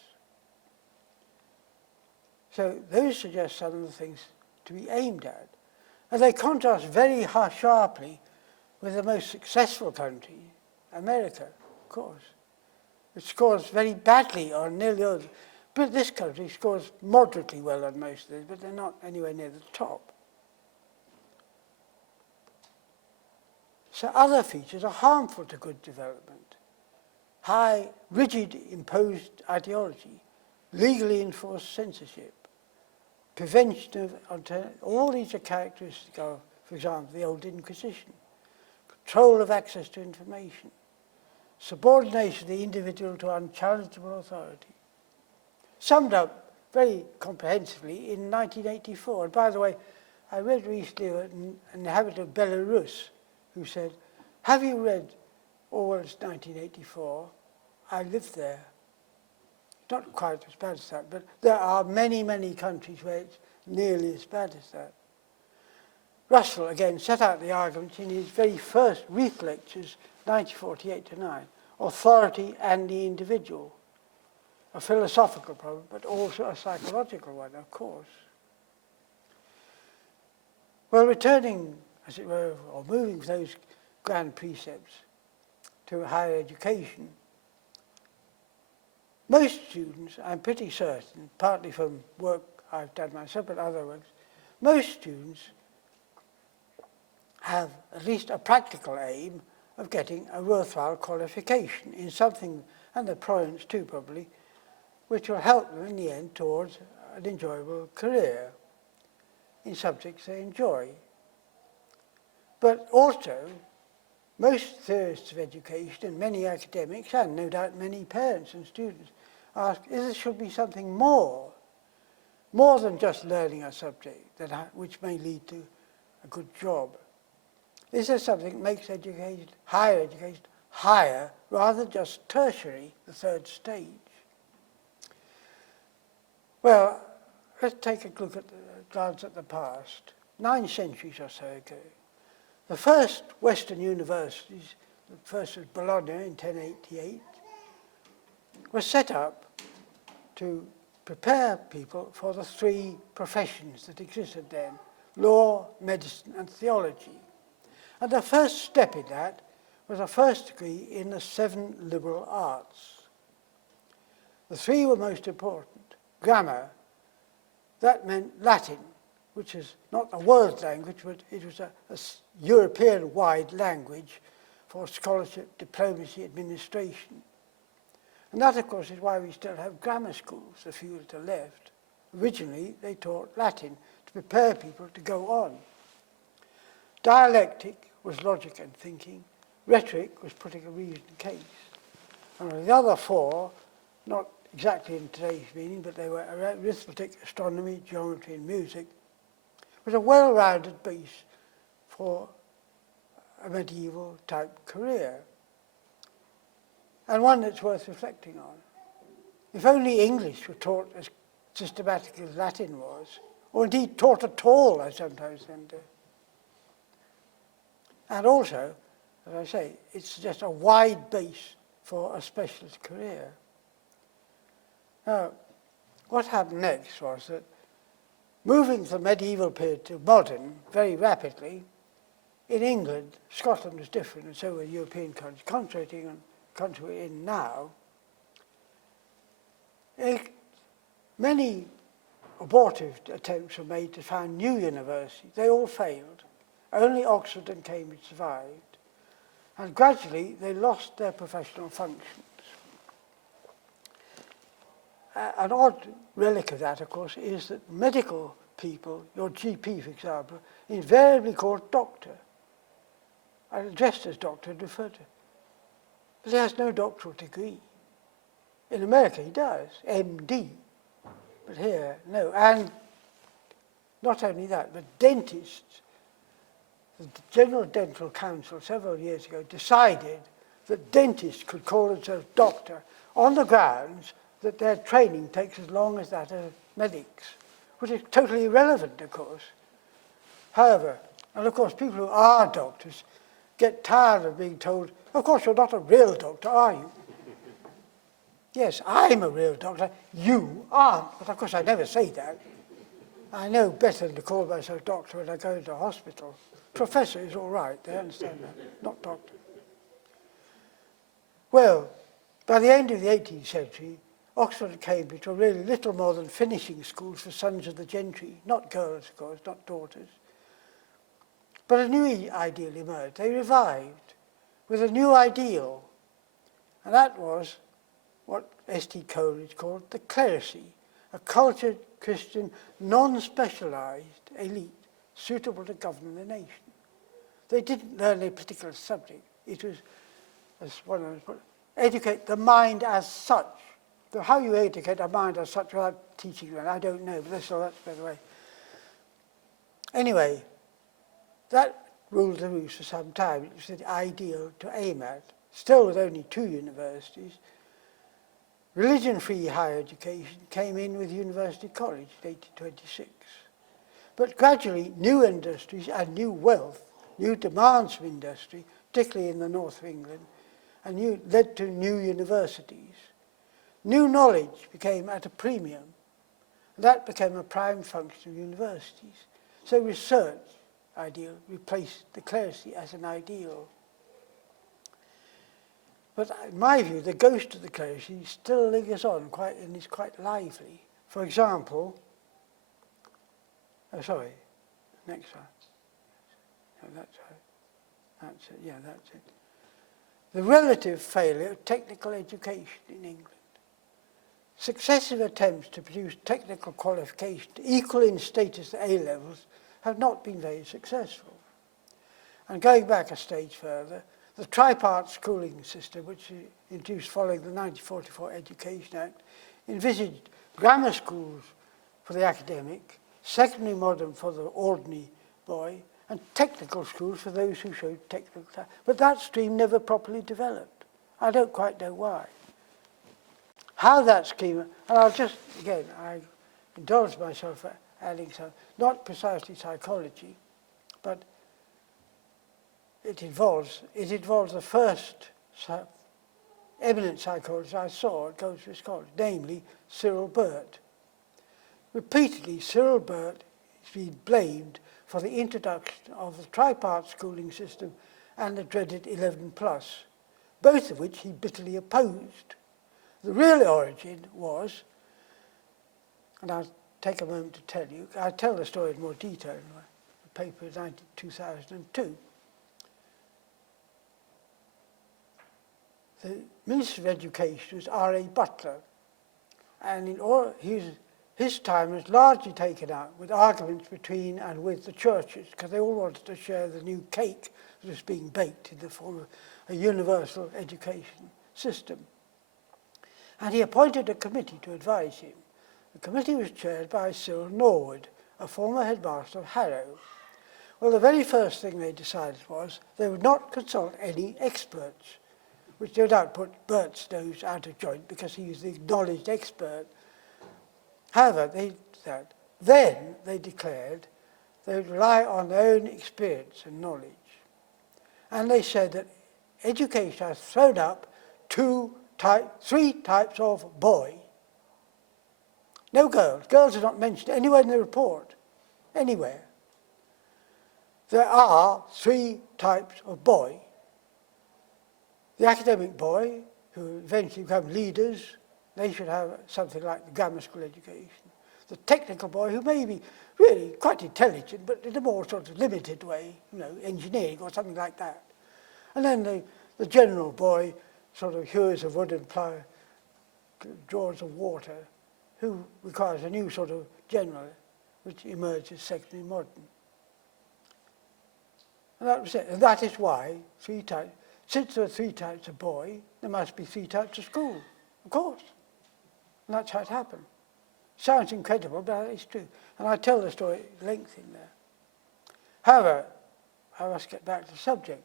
So those suggest some of the things to be aimed at. And they contrast very sharply with the most successful country, America, of course. It scores very badly on nearly all. But this country scores moderately well on most of these, but they're not anywhere near the top. other features are harmful to good development. High, rigid, imposed ideology, legally enforced censorship, prevention of all these are characteristics of, for example, the old Inquisition. Control of access to information, subordination of the individual to unchallengeable authority. Summed up very comprehensively in 1984. And by the way, I read recently an inhabitant of Belarus who said, "Have you read Orwell's 1984? I lived there." Not quite as bad as that, but there are many, many countries where it's nearly as bad as that. Russell, again, set out the arguments in his very first Reith lectures, 1948-9, Authority and the Individual, a philosophical problem, but also a psychological one, of course. Well, returning, as it were, or moving from those grand precepts to higher education, most students, I'm pretty certain, partly from work I've done myself, but other works, most students have at least a practical aim of getting a worthwhile qualification in something, and the province too probably, which will help them in the end towards an enjoyable career in subjects they enjoy. But also, most theorists of education and many academics, and no doubt many parents and students, ask, should be something more than just learning a subject which may lead to a good job. Is there something that makes education, higher rather than just tertiary, the third stage? Well, let's take a glance at the past. 9 centuries or so ago, the first Western universities, the first was Bologna in 1088, was set up to prepare people for the 3 professions that existed then, law, medicine, and theology. And the first step in that was a first degree in the 7 liberal arts. The 3 were most important. Grammar, that meant Latin, which is not a world language, but it was a European-wide language for scholarship, diplomacy, administration. And that, of course, is why we still have grammar schools, a few to the left. Originally, they taught Latin to prepare people to go on. Dialectic was logic and thinking. Rhetoric was putting a reasoned case. And the other 4, not exactly in today's meaning, but they were arithmetic, astronomy, geometry, and music, was a well-rounded base for a medieval-type career, and one that's worth reflecting on. If only English were taught as systematically as Latin was, or indeed taught at all, I sometimes wonder. And also, as I say, it's just a wide base for a specialist career. Now, what happened next was that moving from medieval period to modern very rapidly, in England, Scotland was different, and so were European countries, concentrating on the country we're in now. Many abortive attempts were made to found new universities. They all failed. Only Oxford and Cambridge survived. And gradually, they lost their professional functions. An odd relic of that, of course, is that medical people, your GP, for example, invariably called doctor, and addressed as doctor and referred to. But he has no doctoral degree. In America, he does, MD. But here, no. And not only that, but dentists, the General Dental Council several years ago decided that dentists could call themselves doctor on the grounds that their training takes as long as that of medics, which is totally irrelevant, of course. However, and of course people who are doctors get tired of being told, of course you're not a real doctor, are you? Yes, I'm a real doctor, you aren't. But of course I never say that. I know better than to call myself doctor when I go into a hospital. Professor is all right, they understand that, not doctor. Well, by the end of the 18th century, Oxford and Cambridge were really little more than finishing schools for sons of the gentry, not girls, of course, not daughters. But a new ideal emerged. They revived with a new ideal. And that was what S.T. Coleridge called the clerisy, a cultured, Christian, non-specialized elite suitable to govern the nation. They didn't learn a particular subject. It was, as one of them put, educate the mind as such. So how you educate a mind as such without teaching them, I don't know, but that's better way. Anyway, that ruled the roost for some time. It was the ideal to aim at. Still with only 2 universities, religion-free higher education came in with University College in 1826. But gradually, new industries and new wealth, new demands from industry, particularly in the north of England, and led to new universities. New knowledge became at a premium. That became a prime function of universities. So research ideal replaced the clerisy as an ideal. But in my view, the ghost of the clerisy still lingers on and is quite lively. For example, next one. No, that's it, yeah, that's it. The relative failure of technical education in England. Successive attempts to produce technical qualifications equal in status to A levels have not been very successful. And going back a stage further, the tripart schooling system, which was introduced following the 1944 Education Act, envisaged grammar schools for the academic, secondary modern for the ordinary boy, and technical schools for those who showed technical talent. But that stream never properly developed. I don't quite know why. How that scheme, and I'll just, again, I indulge myself for adding some, not precisely psychology, but it involves the first eminent psychologist I saw at Goldsmiths College, namely Cyril Burt. Repeatedly, Cyril Burt has been blamed for the introduction of the tripart schooling system and the dreaded 11+, both of which he bitterly opposed. The real origin was, and I'll take a moment to tell you, I'll tell the story in more detail in my paper in 2002. The Minister of Education was R.A. Butler, and his time was largely taken up with arguments between and with the churches, because they all wanted to share the new cake that was being baked in the form of a universal education system. And he appointed a committee to advise him. The committee was chaired by Cyril Norwood, a former headmaster of Harrow. Well, the very first thing they decided was they would not consult any experts, which no doubt put Burt's nose out of joint because he was the acknowledged expert. However, then they declared they would rely on their own experience and knowledge. And they said that education has thrown up 3 types of boy. No girls. Girls are not mentioned anywhere in the report. Anywhere. There are 3 types of boy. The academic boy, who eventually become leaders, they should have something like the grammar school education. The technical boy, who may be really quite intelligent, but in a more sort of limited way, engineering or something like that. And then the general boy, sort of hewers of wood and plough, drawers of water, who requires a new sort of general, which emerges secondary modern. And that was it. And that is why 3 types, since there are 3 types of boy, there must be 3 types of school, of course. And that's how it happened. Sounds incredible, but it's true. And I tell the story at length in there. However, I must get back to the subject.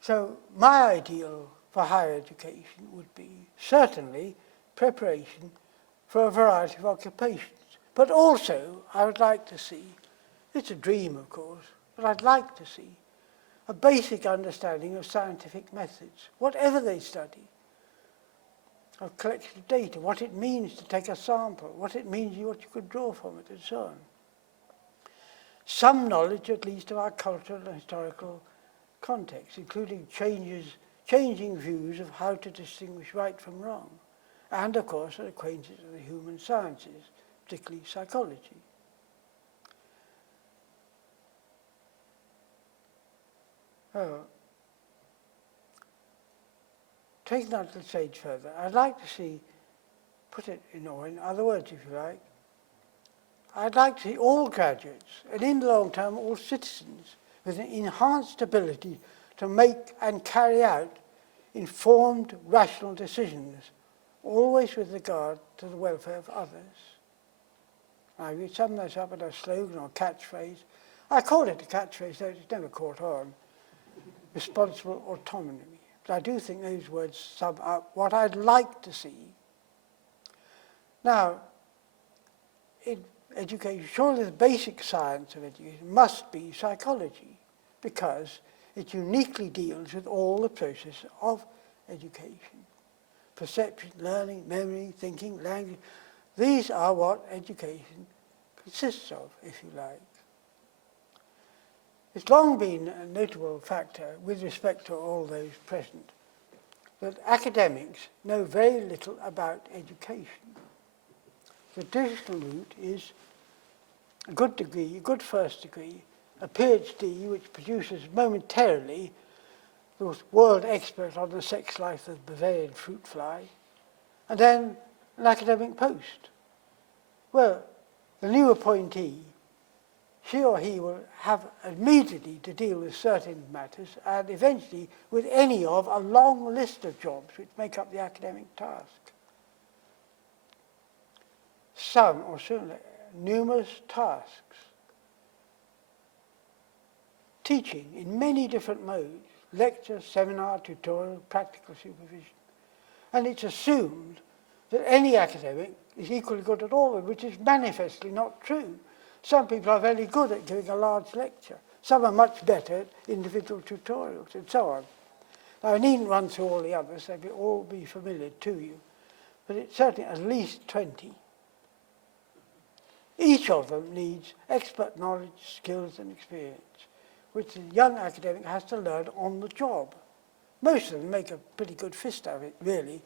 So my ideal for higher education would be certainly preparation for a variety of occupations. But also, I would like to see, it's a dream of course, but I'd like to see a basic understanding of scientific methods, whatever they study, of collection of data, what it means to take a sample, what it means, what you could draw from it, and so on. Some knowledge, at least, of our cultural and historical context, including changing views of how to distinguish right from wrong, and, of course, an acquaintance with the human sciences, particularly psychology. So, taking that a stage further, I'd like to see, put it in other words if you like, I'd like to see all graduates, and in the long term all citizens, with an enhanced ability to make and carry out informed, rational decisions, always with regard to the welfare of others. I would sum this up in a slogan or catchphrase. I call it a catchphrase, though it's never caught on. Responsible autonomy. But I do think those words sum up what I'd like to see. Now, in education, surely the basic science of education must be psychology, because it uniquely deals with all the process of education. Perception, learning, memory, thinking, language. These are what education consists of, if you like. It's long been a notable factor with respect to all those present that academics know very little about education. The traditional route is a good degree, a good first degree, a PhD which produces momentarily the world expert on the sex life of the Bavarian fruit fly, and then an academic post. Well, the new appointee, she or he will have immediately to deal with certain matters and eventually with any of a long list of jobs which make up the academic task. Some, or certainly numerous tasks. Teaching in many different modes, lecture, seminar, tutorial, practical supervision. And it's assumed that any academic is equally good at all of them, which is manifestly not true. Some people are very good at giving a large lecture. Some are much better at individual tutorials and so on. Now, I needn't run through all the others, they will all be familiar to you, but it's certainly at least 20. Each of them needs expert knowledge, skills and experience, which the young academic has to learn on the job. Most of them make a pretty good fist of it, really,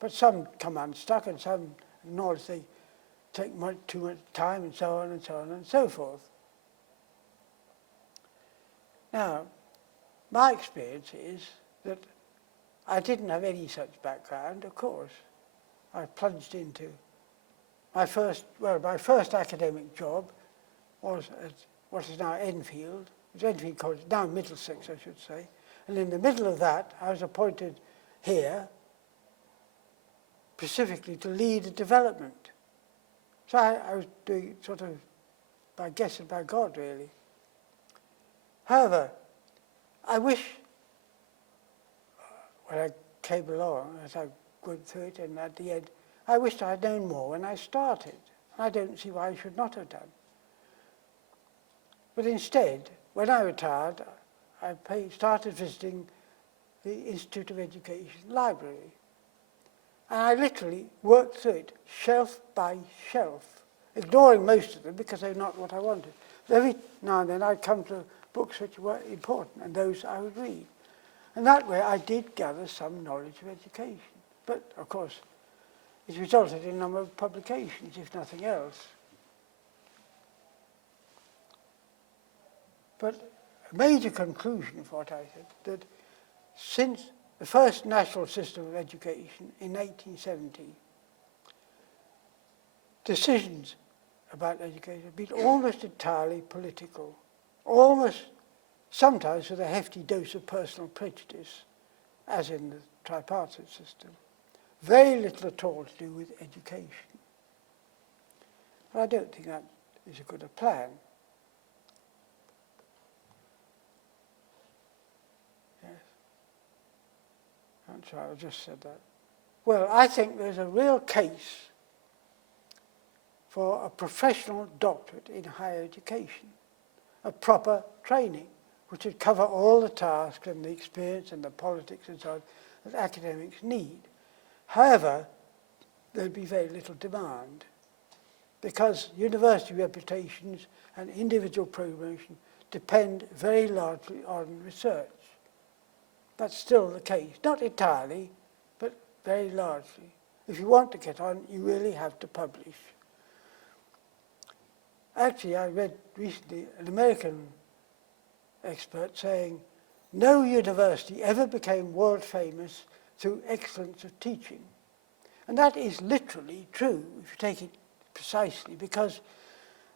but some come unstuck and some acknowledge they take too much time and so on and so on and so forth. Now, my experience is that I didn't have any such background, of course. I plunged into my first academic job was at what is now Enfield. It was Enfield College, now Middlesex, I should say. And in the middle of that, I was appointed here specifically to lead a development. So I was doing it sort of by guess and by God, really. However, I wish, when I came along, as I went through it, and at the end, I wished I had known more when I started. I don't see why I should not have done. But instead, when I retired, I started visiting the Institute of Education library. And I literally worked through it, shelf by shelf, ignoring most of them because they're not what I wanted. But every now and then I'd come to books which were important, and those I would read. And that way I did gather some knowledge of education. But, of course, it resulted in a number of publications, if nothing else. But a major conclusion of what I said, that since the first national system of education in 1870, decisions about education have been almost entirely political, almost sometimes with a hefty dose of personal prejudice, as in the tripartite system. Very little at all to do with education. But I don't think that is a good plan. Yes. I'm sorry, I just said that. Well, I think there's a real case for a professional doctorate in higher education, a proper training, which would cover all the tasks and the experience and the politics and so on that academics need. However, there'd be very little demand because university reputations and individual promotion depend very largely on research. That's still the case, not entirely, but very largely. If you want to get on, you really have to publish. Actually, I read recently an American expert saying no university ever became world famous through excellence of teaching. And that is literally true, if you take it precisely, because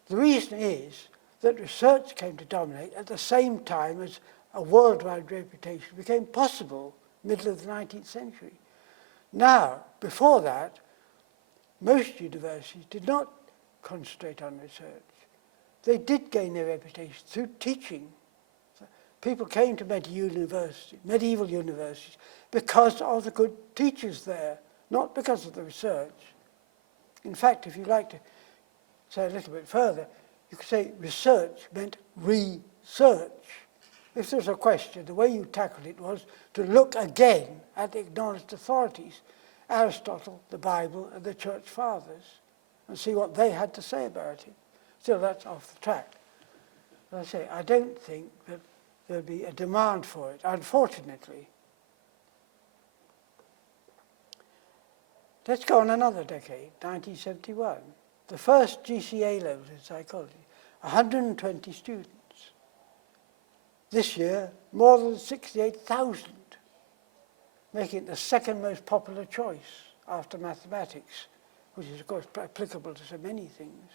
the reason is that research came to dominate at the same time as a worldwide reputation became possible, middle of the 19th century. Now, before that, most universities did not concentrate on research. They did gain their reputation through teaching. People came to medieval universities because of the good teachers there, not because of the research. In fact, if you'd like to say a little bit further, you could say research meant research. If there was a question, the way you tackled it was to look again at the acknowledged authorities, Aristotle, the Bible, and the Church Fathers, and see what they had to say about it. Still, that's off the track. As I say, I don't think that there'll be a demand for it, unfortunately. Let's go on another decade, 1971. The first GCE A Level in psychology, 120 students. This year, more than 68,000, making it the second most popular choice after mathematics, which is, of course, applicable to so many things.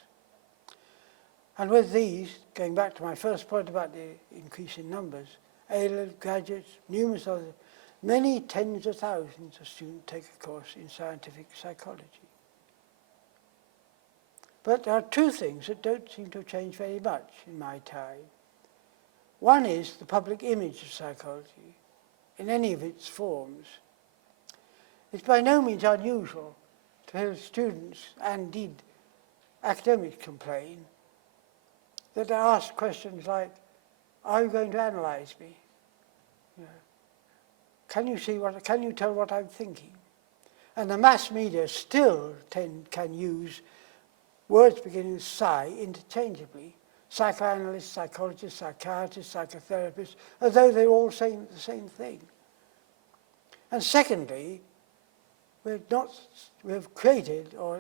And with these, going back to my first point about the increase in numbers, A-level graduates, numerous others, many tens of thousands of students take a course in scientific psychology. But there are two things that don't seem to have changed very much in my time. One is the public image of psychology, in any of its forms. It's by no means unusual to hear students, and indeed academics, complain that they ask questions like, are you going to analyse me? You know, can you tell what I'm thinking? And the mass media still can use words beginning with psi interchangeably. Psychoanalysts, psychologists, psychiatrists, psychotherapists, as though they're all saying the same thing. And secondly, we have created, or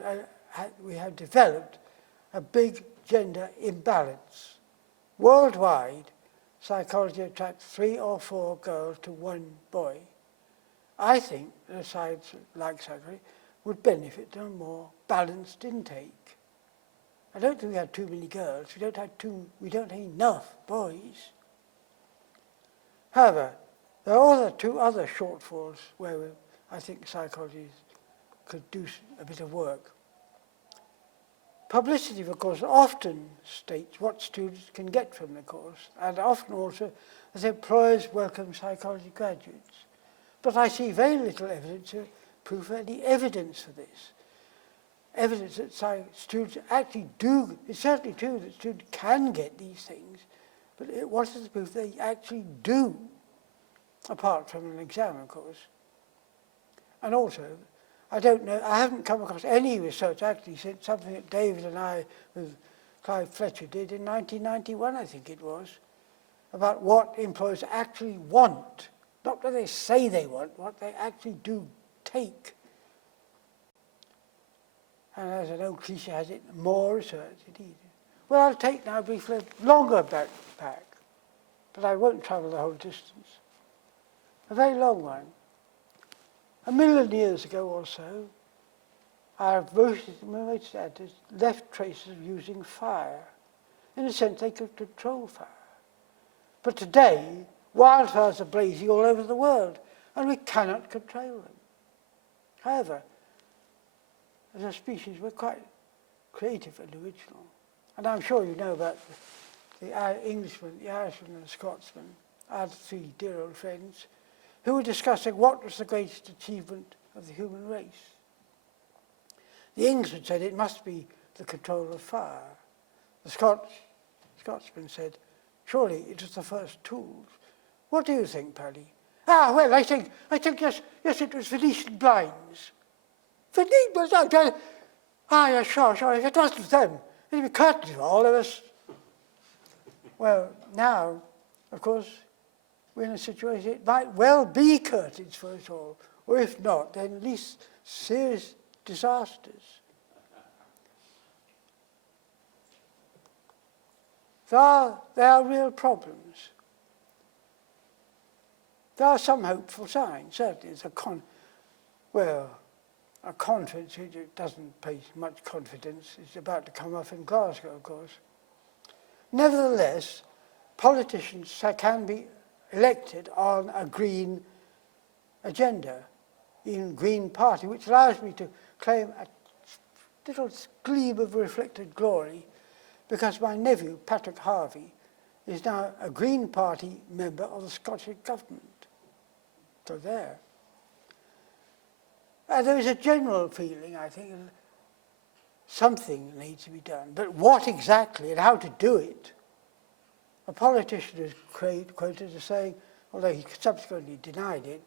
we have developed, a big gender imbalance. Worldwide, psychology attracts 3 or 4 girls to 1 boy. I think that a science like psychology would benefit from a more balanced intake. I don't think we have too many girls. We don't have enough boys. However, there are 2 other shortfalls where I think psychology could do a bit of work. Publicity, of course, often states what students can get from the course, and often also as employers welcome psychology graduates. But I see very little evidence to prove any evidence for this. Evidence that students actually do. It's certainly true that students can get these things, but what is the proof they actually do, apart from an exam, of course? And also, I don't know, I haven't come across any research actually since something that David and I with Clive Fletcher did in 1991, I think it was, about what employers actually want, not what they say they want, what they actually do take. And as an old cliche has it, more research indeed. Well, I'll take now briefly a longer backpack, but I won't travel the whole distance. A very long one. 1 million years ago or so, our most scientists left traces of using fire. In a sense, they could control fire. But today, wildfires are blazing all over the world, and we cannot control them. However, as a species, we're quite creative and original. And I'm sure you know about the Englishman, the Irishman, and the Scotsman, our 3 dear old friends, who were discussing what was the greatest achievement of the human race. The Englishman said it must be the control of fire. The Scotsman said, surely it was the first tools. What do you think, Paddy? Well, I think yes, it was Venetian blinds. Venetian blinds? Yeah, sure, if it wasn't them, it'd be curtains for all of us. Well, now, of course, we're in a situation, it might well be curtains for us all, or if not, then at least serious disasters. There are real problems. There are some hopeful signs, certainly. It's a conference which doesn't pay much confidence. It's about to come off in Glasgow, of course. Nevertheless, politicians can be elected on a green agenda, in Green Party, which allows me to claim a little gleam of reflected glory because my nephew, Patrick Harvey, is now a Green Party member of the Scottish Government. So there. There is a general feeling, I think, something needs to be done. But what exactly and how to do it, a politician is quoted as saying, although he subsequently denied it,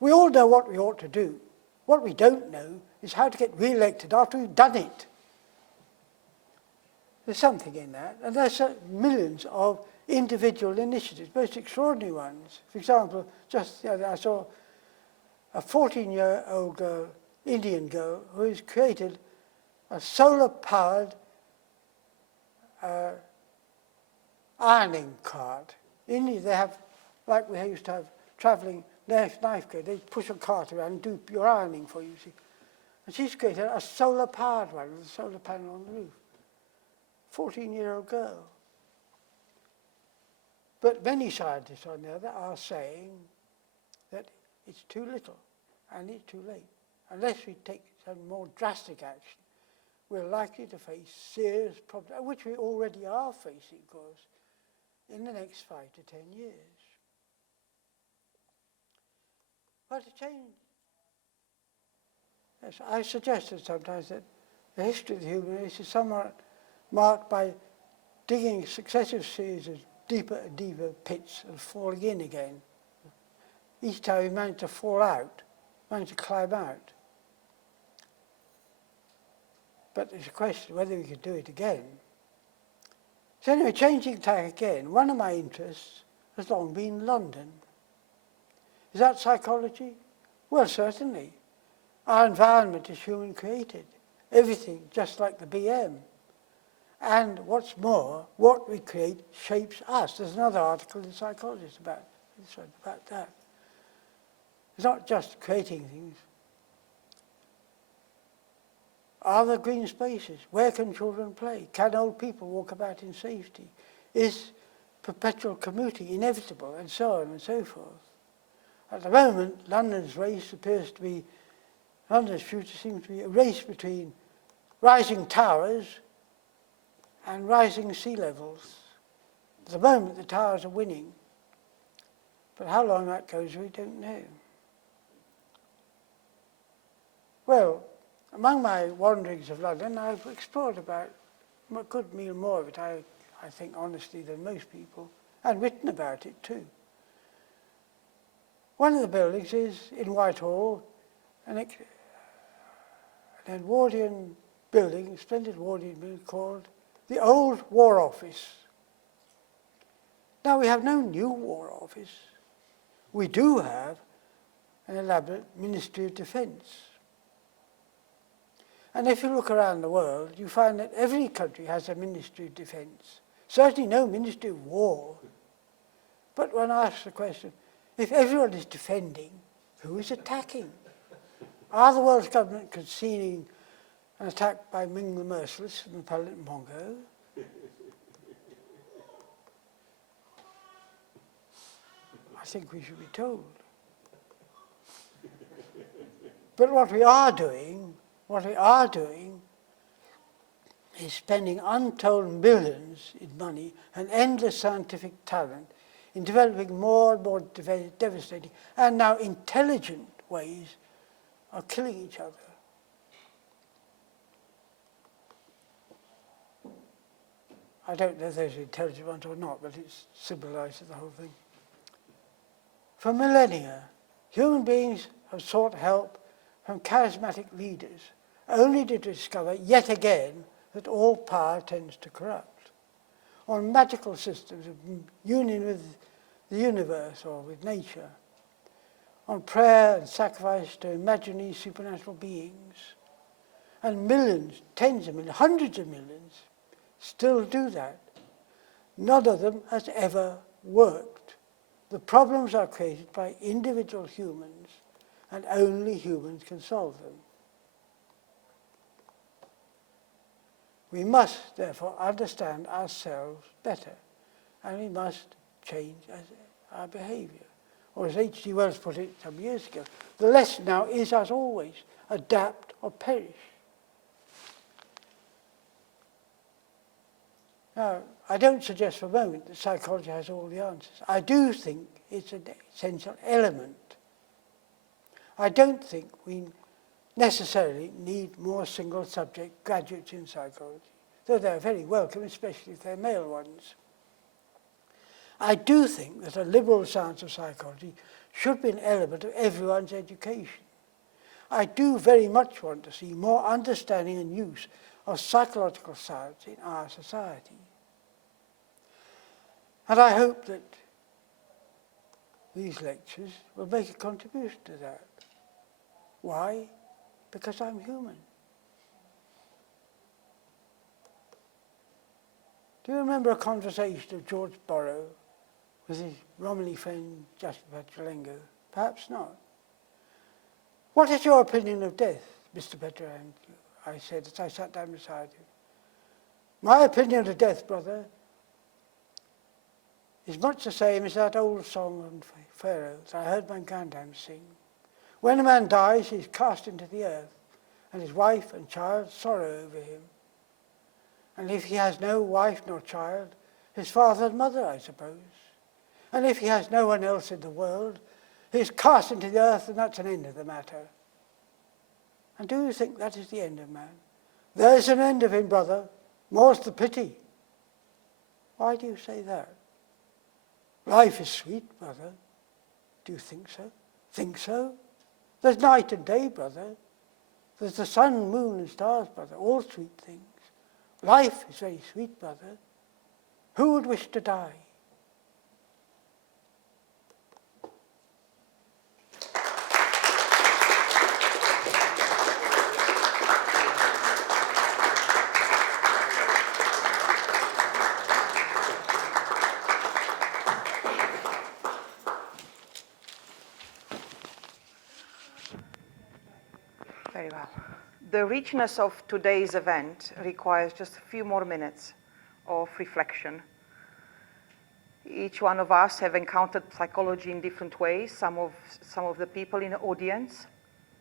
we all know what we ought to do. What we don't know is how to get re-elected after we've done it. There's something in that. And there's millions of individual initiatives, most extraordinary ones. For example, just the other day I saw a 14-year-old girl, Indian girl, who has created a solar-powered ironing cart. In India, they have, like we used to have travelling knife grade, they push a cart around and do your ironing for you, see. And she's created a solar-powered one with a solar panel on the roof. 14-year-old girl. But many scientists, on the other, are saying that it's too little and it's too late. Unless we take some more drastic action, we're likely to face serious problems, which we already are facing, of course, in the next 5 to 10 years. But to change, yes, I suggested sometimes that the history of the human race is somewhat marked by digging successive series of deeper and deeper pits and falling in again. Each time we managed to fall out, managed to climb out. But there's a question whether we could do it again. So anyway, changing tack again, one of my interests has long been London. Is that psychology? Well, certainly. Our environment is human created. Everything just like the BM. And what's more, what we create shapes us. There's another article in Psychologist about that. It's not just creating things. Are there green spaces? Where can children play? Can old people walk about in safety? Is perpetual commuting inevitable? And so on and so forth. At the moment, London's future seems to be a race between rising towers and rising sea levels. At the moment, the towers are winning. But how long that goes, we don't know. Well, among my wanderings of London, I've explored about a good deal more of it, I think, honestly, than most people, and written about it too. One of the buildings is in Whitehall, an Edwardian building, a splendid Edwardian building called the Old War Office. Now, we have no new War Office. We do have an elaborate Ministry of Defence. And if you look around the world, you find that every country has a Ministry of Defence. Certainly no Ministry of War. But when I ask the question, if everyone is defending, who is attacking? Are the world's government conceding an attack by Ming the Merciless and the Napoleon Mongo? I think we should be told. But what we are doing is spending untold millions in money and endless scientific talent in developing more and more devastating and now intelligent ways of killing each other. I don't know if those are intelligent ones or not, but it symbolises the whole thing. For millennia, human beings have sought help from charismatic leaders, only to discover yet again that all power tends to corrupt. On magical systems of union with the universe or with nature, on prayer and sacrifice to imaginary supernatural beings, and millions, tens of millions, hundreds of millions still do that. None of them has ever worked. The problems are created by individual humans, and only humans can solve them. We must, therefore, understand ourselves better, and we must change our behaviour. Or as H.G. Wells put it some years ago, the lesson now is, as always, adapt or perish. Now, I don't suggest for a moment that psychology has all the answers. I do think it's an essential element. I don't think we necessarily need more single subject graduates in psychology, though they're very welcome, especially if they're male ones. I do think that a liberal science of psychology should be an element of everyone's education. I do very much want to see more understanding and use of psychological science in our society. And I hope that these lectures will make a contribution to that. Why? Because I'm human. Do you remember a conversation of George Borrow with his Romilly friend Jasper Petrulengo? Perhaps not. What is your opinion of death, Mr. Petrulengo? I said as I sat down beside him. My opinion of death, brother, is much the same as that old song on Pharaoh that I heard my granddad sing. When a man dies, he is cast into the earth, and his wife and child sorrow over him. And if he has no wife nor child, his father and mother, I suppose. And if he has no one else in the world, he is cast into the earth, and that's an end of the matter. And do you think that is the end of man? There is an end of him, brother. More's the pity. Why do you say that? Life is sweet, brother. Do you think so? Think so? There's night and day, brother. There's the sun, moon, and stars, brother, all sweet things. Life is very sweet, brother. Who would wish to die? Very well. The richness of today's event requires just a few more minutes of reflection. Each one of us have encountered psychology in different ways. Some of the people in the audience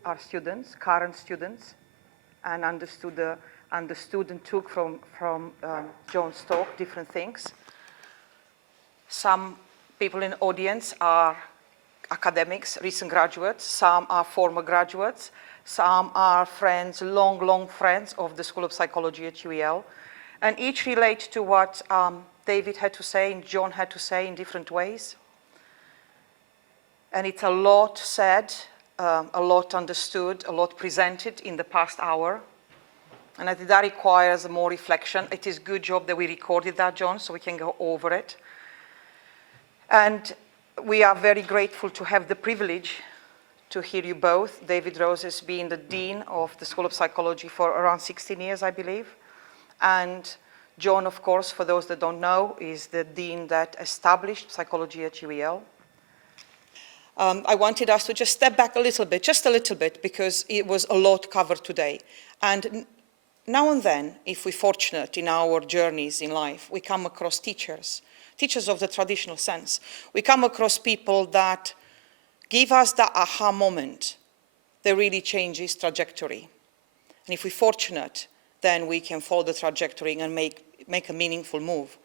are students, current students, and understood and took from John's talk different things. Some people in the audience are academics, recent graduates. Some are former graduates. Some are friends, long friends of the School of Psychology at UEL. And each relate to what David had to say and John had to say in different ways. And it's a lot said, a lot understood, a lot presented in the past hour. And I think that requires more reflection. It is a good job that we recorded that, John, so we can go over it. And we are very grateful to have the privilege to hear you both. David Rose has been the Dean of the School of Psychology for around 16 years, I believe. And John, of course, for those that don't know, is the Dean that established psychology at UEL. I wanted us to just step back a little bit, just a little bit, because it was a lot covered today. And now and then, if we're fortunate in our journeys in life, we come across teachers of the traditional sense. We come across people that give us that aha moment that really changes trajectory. And if we're fortunate, then we can follow the trajectory and make a meaningful move.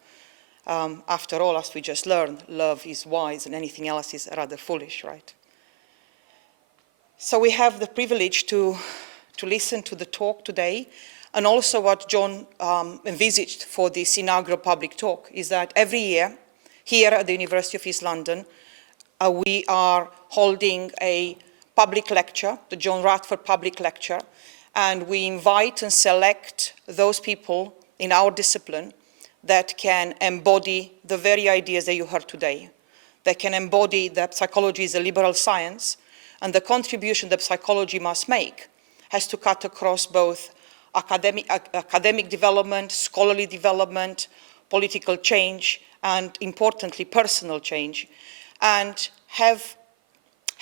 After all, as we just learned, love is wise and anything else is rather foolish, right? So we have the privilege to listen to the talk today, and also what John envisaged for this inaugural public talk is that every year, here at the University of East London, we are holding a public lecture, the John Radford public lecture, and we invite and select those people in our discipline that can embody the very ideas that you heard today, that can embody that psychology is a liberal science, and the contribution that psychology must make has to cut across both academic development, scholarly development, political change, and importantly, personal change. and have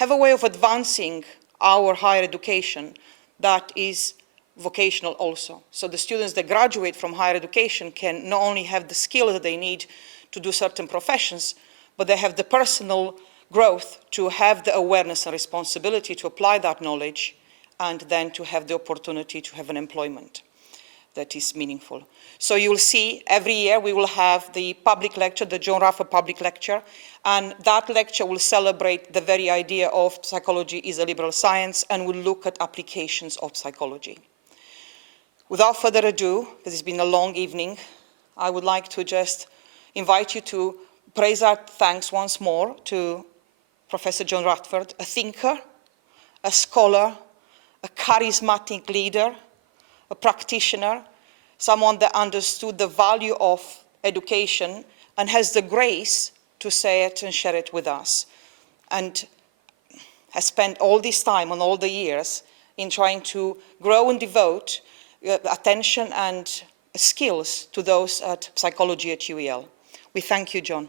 a way of advancing our higher education that is vocational also. So the students that graduate from higher education can not only have the skills that they need to do certain professions, but they have the personal growth to have the awareness and responsibility to apply that knowledge, and then to have the opportunity to have an employment that is meaningful. So you'll see every year we will have the public lecture, the John Radford public lecture, and that lecture will celebrate the very idea of psychology is a liberal science, and will look at applications of psychology. Without further ado, because it's been a long evening, I would like to just invite you to praise our thanks once more to Professor John Radford, a thinker, a scholar, a charismatic leader, a practitioner, someone that understood the value of education and has the grace to say it and share it with us, and has spent all this time and all the years in trying to grow and devote attention and skills to those at psychology at UEL. We thank you, John.